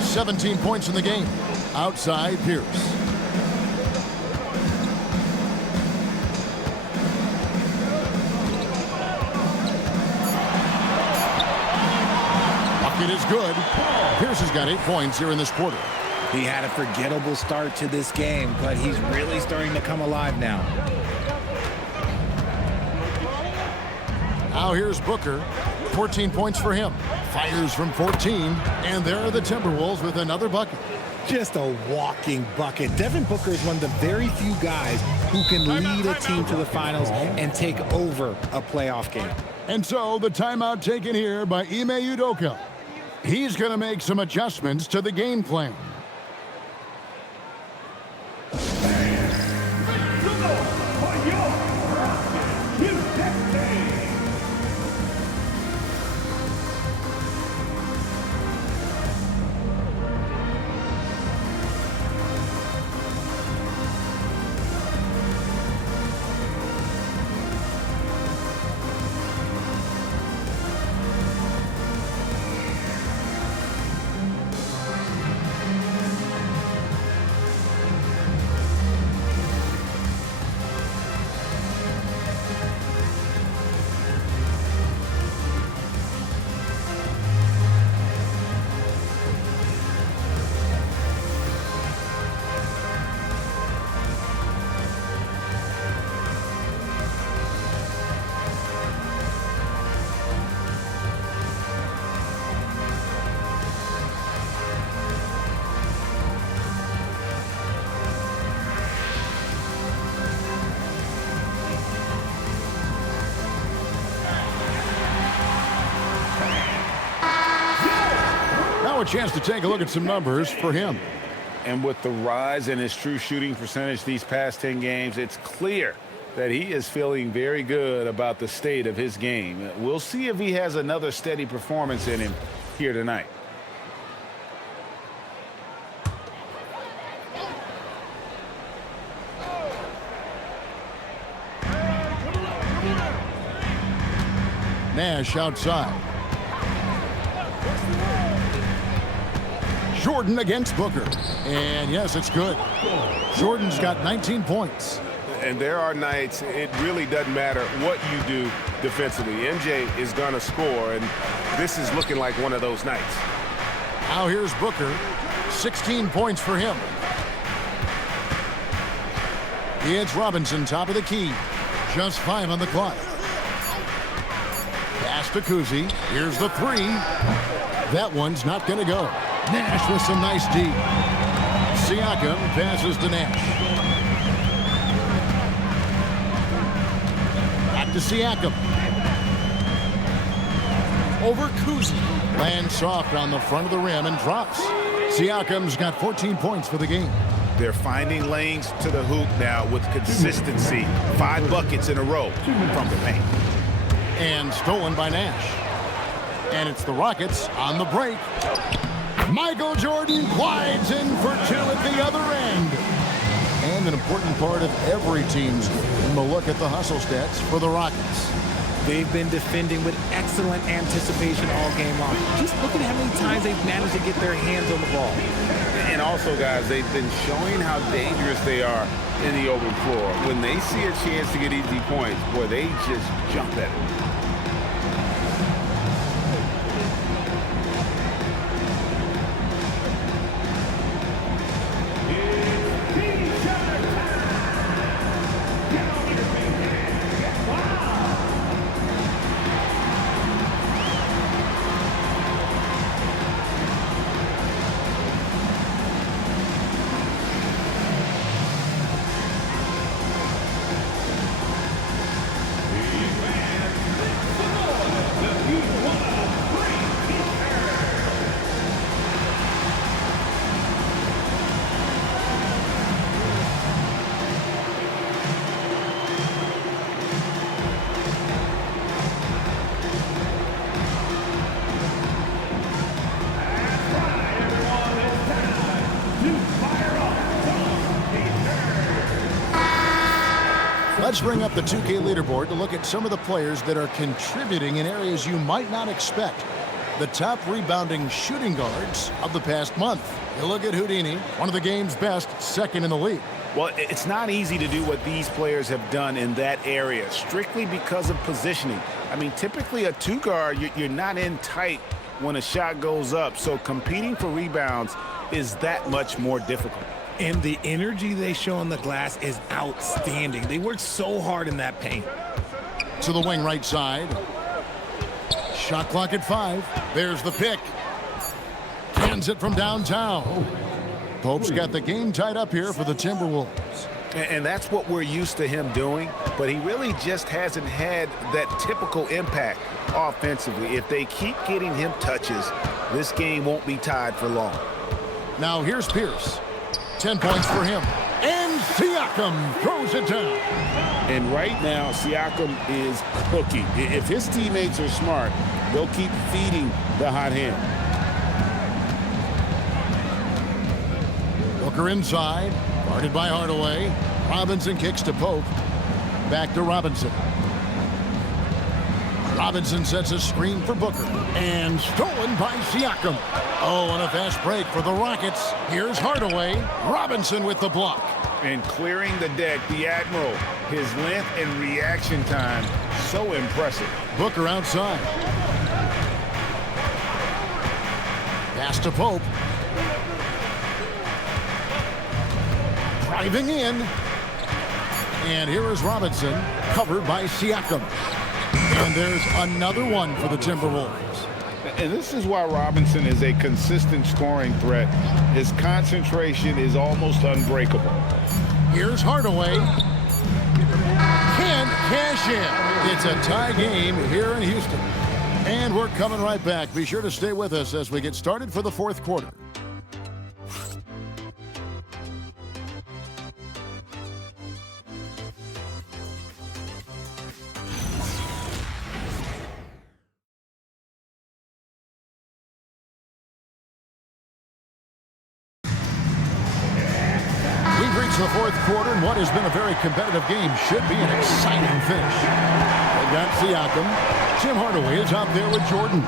17 points in the game. Outside Pierce. good. Pierce has got 8 points here in this quarter. He had a forgettable start to this game, but he's really starting to come alive now. Now here's Booker. 14 points for him. Fires from 14. And there are the Timberwolves with another bucket. Just a walking bucket. Devin Booker is one of the very few guys who can lead a team to the finals and take over a playoff game. And so the timeout taken here by Ime Udoka. He's going to make some adjustments to the game plan. A chance to take a look at some numbers for him. And with the rise in his true shooting percentage these past 10 games, it's clear that he is feeling very good about the state of his game. We'll see if he has another steady performance in him here tonight. Nash outside. Jordan against Booker. And yes, it's good. Jordan's got 19 points. And there are nights it really doesn't matter what you do defensively. MJ is going to score, and this is looking like one of those nights. Now here's Booker. 16 points for him. It's Robinson, top of the key. Just 5 on the clock. Pass to Cousy. Here's the 3. That one's not going to go. Nash with some nice D. Siakam passes to Nash. Back to Siakam. Over Cousy. Lands soft on the front of the rim and drops. Siakam's got 14 points for the game. They're finding lanes to the hoop now with consistency. 5 buckets in a row from the paint. And stolen by Nash. And it's the Rockets on the break. Michael Jordan glides in for 2 at the other end. And an important part of every team's game, a look at the hustle stats for the Rockets. They've been defending with excellent anticipation all game long. Just look at how many times they've managed to get their hands on the ball. And also, guys, they've been showing how dangerous they are in the open floor. When they see a chance to get easy points, boy, they just jump at it. Let's bring up the 2K leaderboard to look at some of the players that are contributing in areas you might not expect. The top rebounding shooting guards of the past month. You look at Houdini, one of the game's best, second in the league. Well, it's not easy to do what these players have done in that area, strictly because of positioning. I mean, typically a 2 guard, you're not in tight when a shot goes up, so competing for rebounds is that much more difficult. And the energy they show on the glass is outstanding. They work so hard in that paint. To the wing right side. Shot clock at 5. There's the pick. Cans it from downtown. Pope's got the game tied up here for the Timberwolves. And that's what we're used to him doing, but he really just hasn't had that typical impact offensively. If they keep getting him touches, this game won't be tied for long. Now here's Pierce. 10 points for him. And Siakam throws it down. And right now, Siakam is cooking. If his teammates are smart, they'll keep feeding the hot hand. Booker inside, guarded by Hardaway. Robinson kicks to Pope. Back to Robinson. Robinson sets a screen for Booker. And stolen by Siakam. Oh, and a fast break for the Rockets. Here's Hardaway. Robinson with the block. And clearing the deck, the Admiral. His length and reaction time, so impressive. Booker outside. Pass to Pope. Driving in. And here is Robinson, covered by Siakam. And there's another one for the Timberwolves. And this is why Robinson is a consistent scoring threat. His concentration is almost unbreakable. Here's Hardaway. Can't cash in. It's a tie game here in Houston. And we're coming right back. Be sure to stay with us as we get started for the fourth quarter. The fourth quarter, and what has been a very competitive game should be an exciting finish. They've got Siakam. Tim Hardaway is out there with Jordan.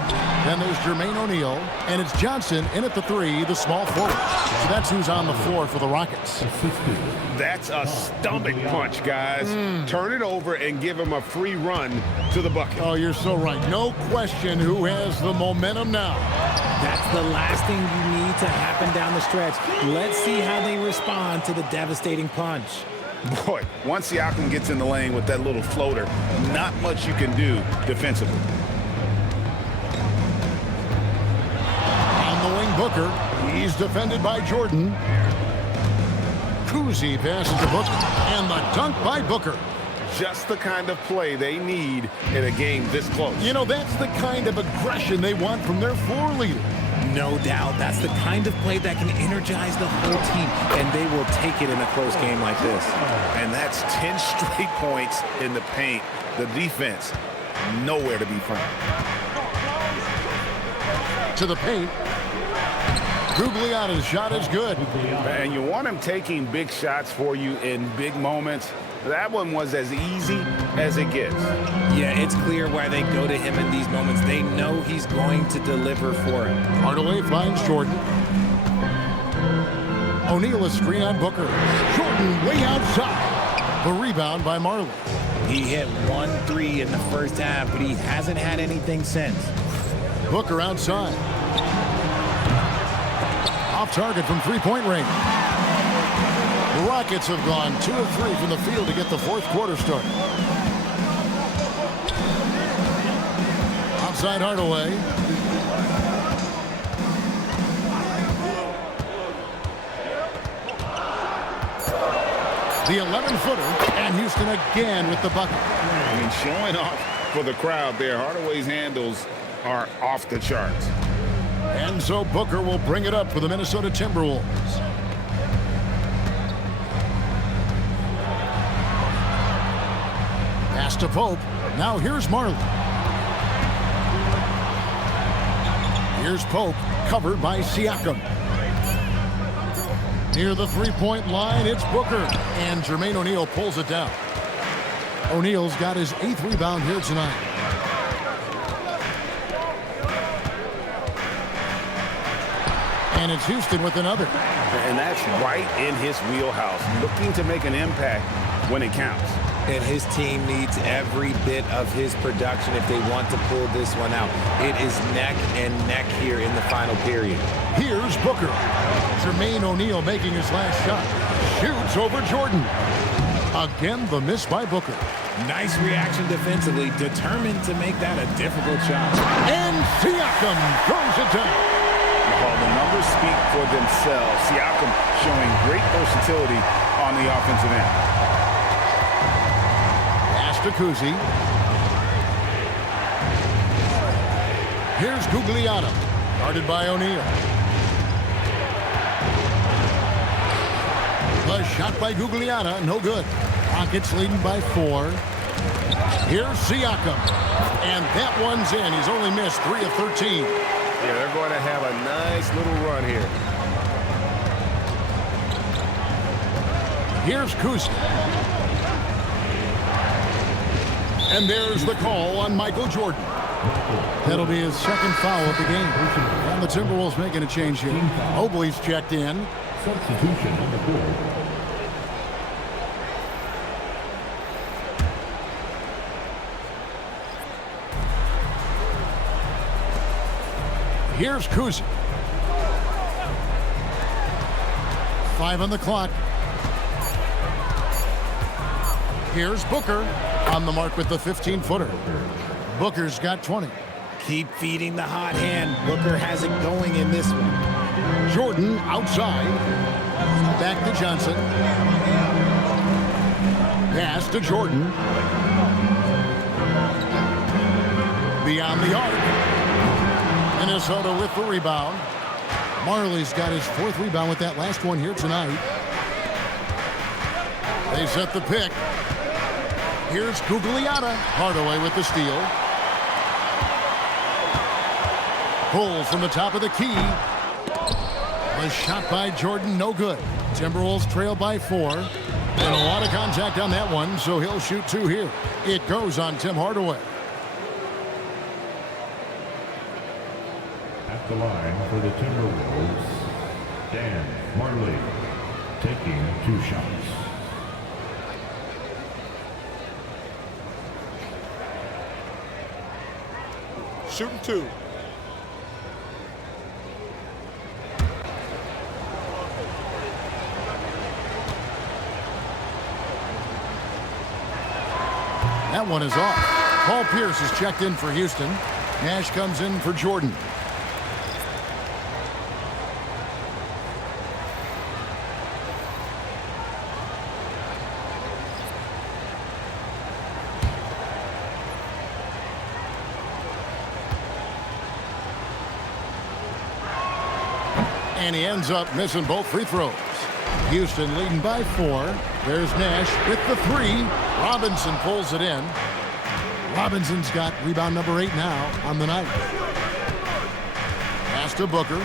Then there's Jermaine O'Neal, and it's Johnson in at the 3, the small forward. So that's who's on the floor for the Rockets. That's a stomach punch, guys. Turn it over and give him a free run to the bucket. Oh, you're so right. No question who has the momentum now. That's the last thing you need to happen down the stretch. Let's see how they respond to the devastating punch. Boy, once Siakam gets in the lane with that little floater, not much you can do defensively. On the wing, Booker. He's defended by Jordan. Cousy passes to Booker. And the dunk by Booker. Just the kind of play they need in a game this close. You know, that's the kind of aggression they want from their floor leader. No doubt. That's the kind of play that can energize the whole team, and they will take it in a close game like this. And that's 10 straight points in the paint. The defense, nowhere to be found. To the paint. Gugliotta's shot is good. And you want him taking big shots for you in big moments. That one was as easy as it gets. Yeah, it's clear why they go to him in these moments. They know he's going to deliver for him. Hardaway finds Jordan. O'Neal a screen on Booker. Jordan way outside. The rebound by Majerle. He hit 1-3 in the first half, but he hasn't had anything since. Booker outside. Off target from three-point range. The Rockets have gone 2 of 3 from the field to get the fourth quarter started. Outside Hardaway. The 11-footer, and Houston again with the bucket. I mean, showing off for the crowd there. Hardaway's handles are off the charts. And so Booker will bring it up for the Minnesota Timberwolves. Pass to Pope. Now here's Majerle. Here's Pope, covered by Siakam. Near the three-point line, it's Booker. And Jermaine O'Neal pulls it down. O'Neal's got his 8th rebound here tonight. And it's Houston with another. And that's right in his wheelhouse, looking to make an impact when it counts. And his team needs every bit of his production if they want to pull this one out. It is neck and neck here in the final period. Here's Booker. Jermaine O'Neal making his last shot. Shoots over Jordan. Again, the miss by Booker. Nice reaction defensively, determined to make that a difficult shot. And Siakam throws it down. Well, the numbers speak for themselves. Siakam showing great versatility on the offensive end. Pass to Cousy. Here's Gugliotta, guarded by O'Neal. The shot by Gugliotta, no good. Rockets leading by 4. Here's Siakam. And that one's in. He's only missed 3 of 13. Yeah, they're going to have a nice little run here. Here's Cousy. And there's the call on Michael Jordan. That'll be his second foul of the game. And the Timberwolves making a change here. Mobley's checked in. Substitution on the court. Here's Cousy. 5 on the clock. Here's Booker on the mark with the 15-footer. Booker's got 20. Keep feeding the hot hand. Booker has it going in this one. Jordan outside. Back to Johnson. Pass to Jordan. Beyond the arc. Minnesota with the rebound. Marley's got his 4th rebound with that last one here tonight. They set the pick. Here's Gugliotta. Hardaway with the steal. Pulls from the top of the key. The shot by Jordan, no good. Timberwolves trail by 4. And a lot of contact on that one, so he'll shoot 2 here. It goes on Tim Hardaway. At the line for the Timberwolves, Dan Marley taking 2 shots. Shooting 2. That one is off. Paul Pierce is checked in for Houston. Nash comes in for Jordan. And he ends up missing both free throws. Houston leading by 4. There's Nash with the 3. Robinson pulls it in. Robinson's got rebound number 8 now on the night. Pass to Booker.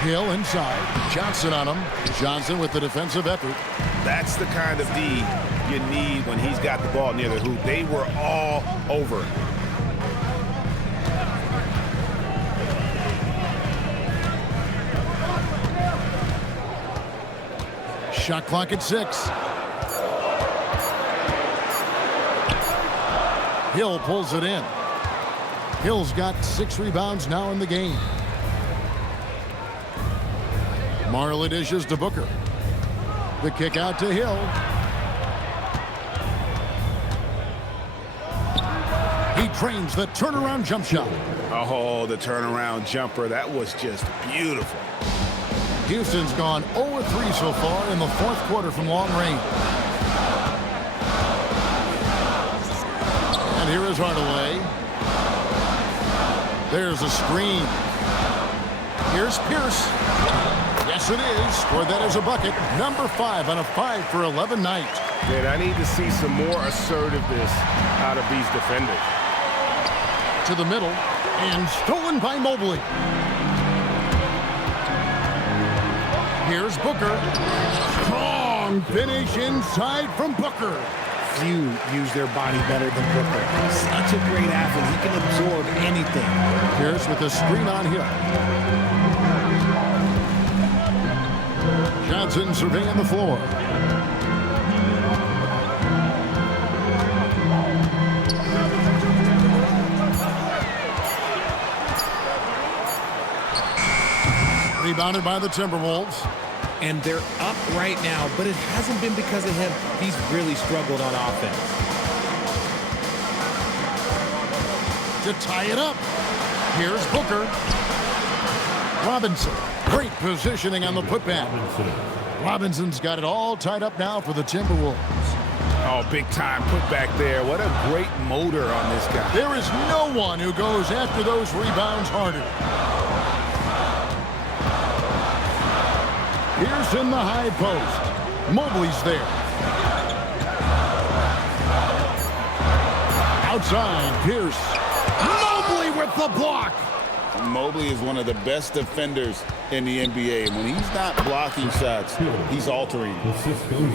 Hill inside. Johnson on him. Johnson with the defensive effort. That's the kind of D you need when he's got the ball near the hoop. They were all over it. Shot clock at 6. Hill pulls it in. Hill's got 6 rebounds now in the game. Marley dishes to Booker. The kick out to Hill. He trains the turnaround jump shot. Oh, the turnaround jumper. That was just beautiful. Houston's gone 0-3 so far in the 4th quarter from long range. And here is Hardaway. There's a screen. Here's Pierce. Yes, it is. Scored that as a bucket. Number 5 on a 5 for 11 night. Man, I need to see some more assertiveness out of these defenders. To the middle. And stolen by Mobley. Here's Booker. Strong finish inside from Booker. Few use their body better than Booker. Such a great athlete. He can absorb anything. Pierce with the screen on Hill. Johnson surveying the floor. Rebounded by the Timberwolves. And they're up right now, but it hasn't been because of him. He's really struggled on offense. To tie it up. Here's Booker. Robinson. Great positioning on the putback. Robinson's got it all tied up now for the Timberwolves. Oh, big time putback there. What a great motor on this guy. There is no one who goes after those rebounds harder. Here's in the high post. Mobley's there. Outside, Pierce. Mobley with the block. Mobley is one of the best defenders in the NBA. When he's not blocking shots, he's altering.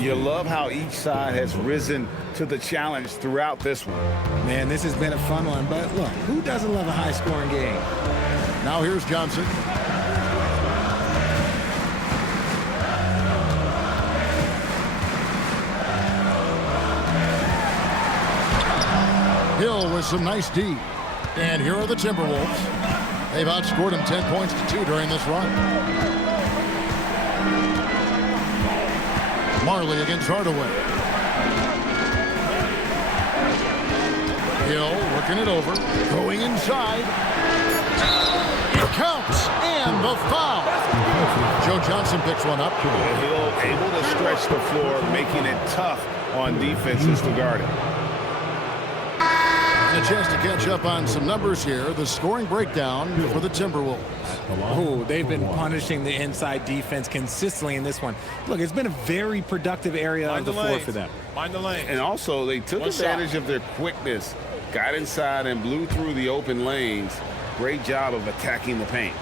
You love how each side has risen to the challenge throughout this one. Man, this has been a fun one, but look, who doesn't love a high-scoring game? Now here's Johnson. Hill with some nice D. And here are the Timberwolves. They've outscored him 10 points to 2 during this run. Marley against Hardaway. Hill working it over. Going inside. It counts. And the foul. Joe Johnson picks one up. Hill able to stretch the floor, making it tough on defenses to guard it. A chance to catch up on some numbers here. The scoring breakdown for the Timberwolves. Oh, they've been punishing the inside defense consistently in this one. Look, it's been a very productive area of the floor for them. Mind the lane. And also, they took advantage of their quickness, got inside and blew through the open lanes. Great job of attacking the paint.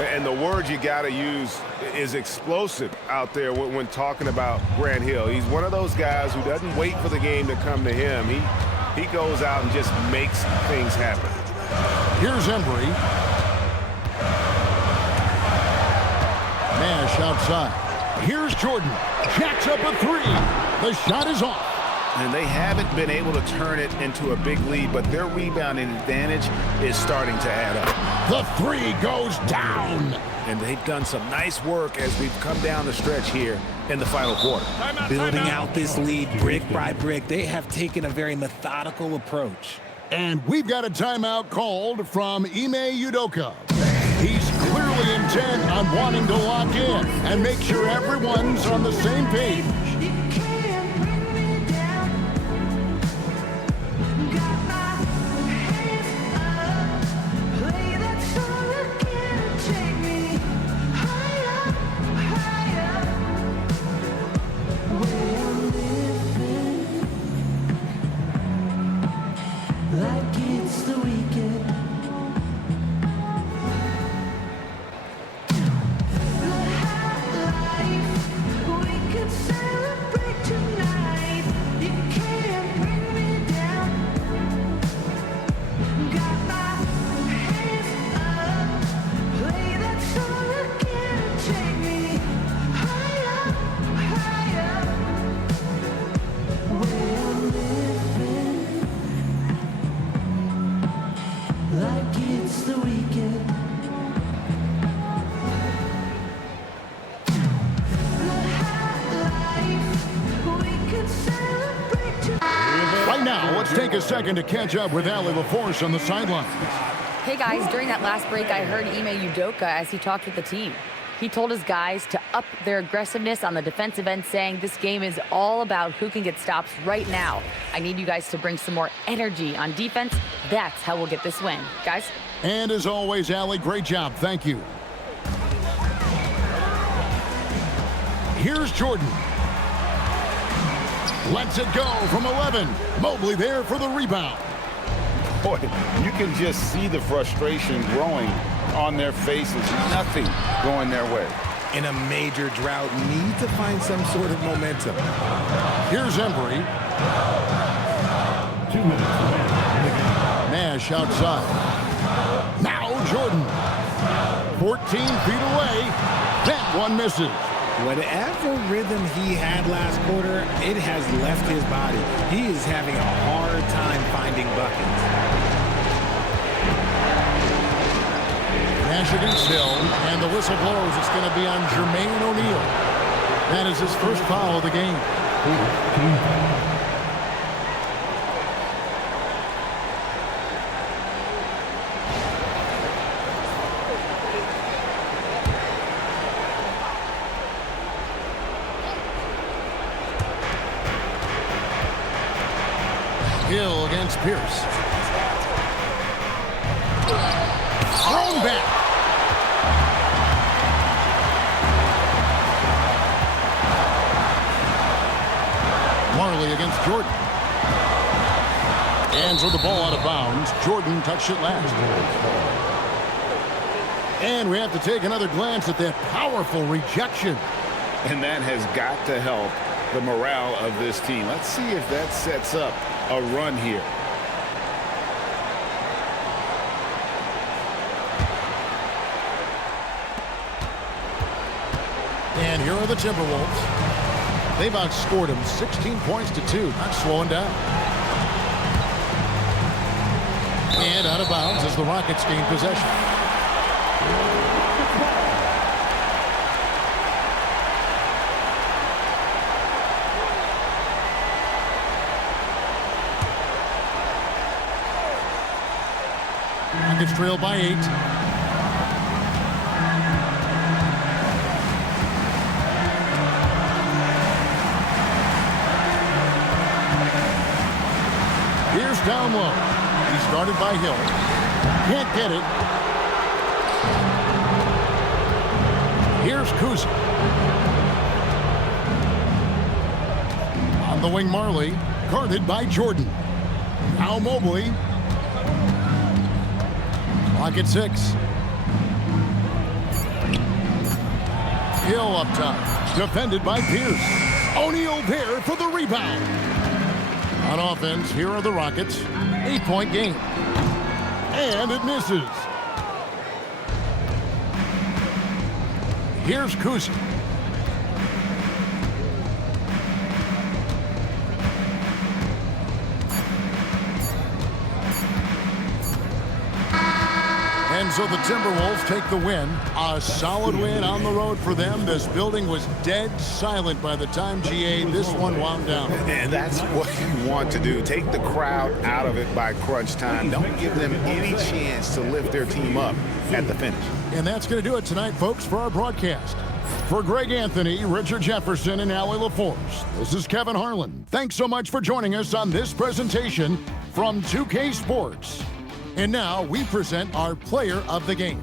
And the word you got to use is explosive out there when talking about Grant Hill. He's one of those guys who doesn't wait for the game to come to him. He goes out and just makes things happen. Here's Embry. Nash outside. Here's Jordan. Jacks up a three. The shot is off. And they haven't been able to turn it into a big lead, but their rebounding advantage is starting to add up. The three goes down. And they've done some nice work as we've come down the stretch here in the final quarter. Building out this lead brick by brick, they have taken a very methodical approach. And we've got a timeout called from Ime Udoka. He's clearly intent on wanting to lock in and make sure everyone's on the same page. Take a second to catch up with Allie LaForce on the sideline. Hey guys, during that last break, I heard Ime Udoka as he talked with the team. He told his guys to up their aggressiveness on the defensive end, saying this game is all about who can get stops right now. I need you guys to bring some more energy on defense. That's how we'll get this win. Guys? And as always, Allie, great job. Thank you. Here's Jordan. Lets it go from 11. Mobley there for the rebound. Boy, you can just see the frustration growing on their faces. Nothing going their way. In a major drought, need to find some sort of momentum. Here's Embry. 2 minutes. Nash flash outside. Now Jordan. 14 feet away. That one misses. Whatever rhythm he had last quarter, it has left his body. He is having a hard time finding buckets. Nash against Hill, and the whistle blows. It's going to be on Jermaine O'Neal. That is his first foul of the game. Hill against Pierce. Thrown back. Marley against Jordan. And so the ball out of bounds. Jordan touched it last. And we have to take another glance at that powerful rejection. And that has got to help the morale of this team. Let's see if that sets up a run here. And here are the Timberwolves. They've outscored them 16 points to 2. Not slowing down. And out of bounds as the Rockets gain possession. Rockets trail by 8. Here's down low. He started by Hill. Can't get it. Here's Cousy. On the wing, Marley. Guarded by Jordan. Now Mobley. Clock at 6. Hill up top. Defended by Pierce. O'Neal there for the rebound. On offense, here are the Rockets. 8-point game. And it misses. Here's Cousy. And so the Timberwolves take the win. A solid win on the road for them. This building was dead silent by the time, GA, this one wound down. And that's what you want to do. Take the crowd out of it by crunch time. Don't give them any chance to lift their team up at the finish. And that's going to do it tonight, folks, for our broadcast. For Greg Anthony, Richard Jefferson, and Allie LaForce, this is Kevin Harlan. Thanks so much for joining us on this presentation from 2K Sports. And now we present our player of the game.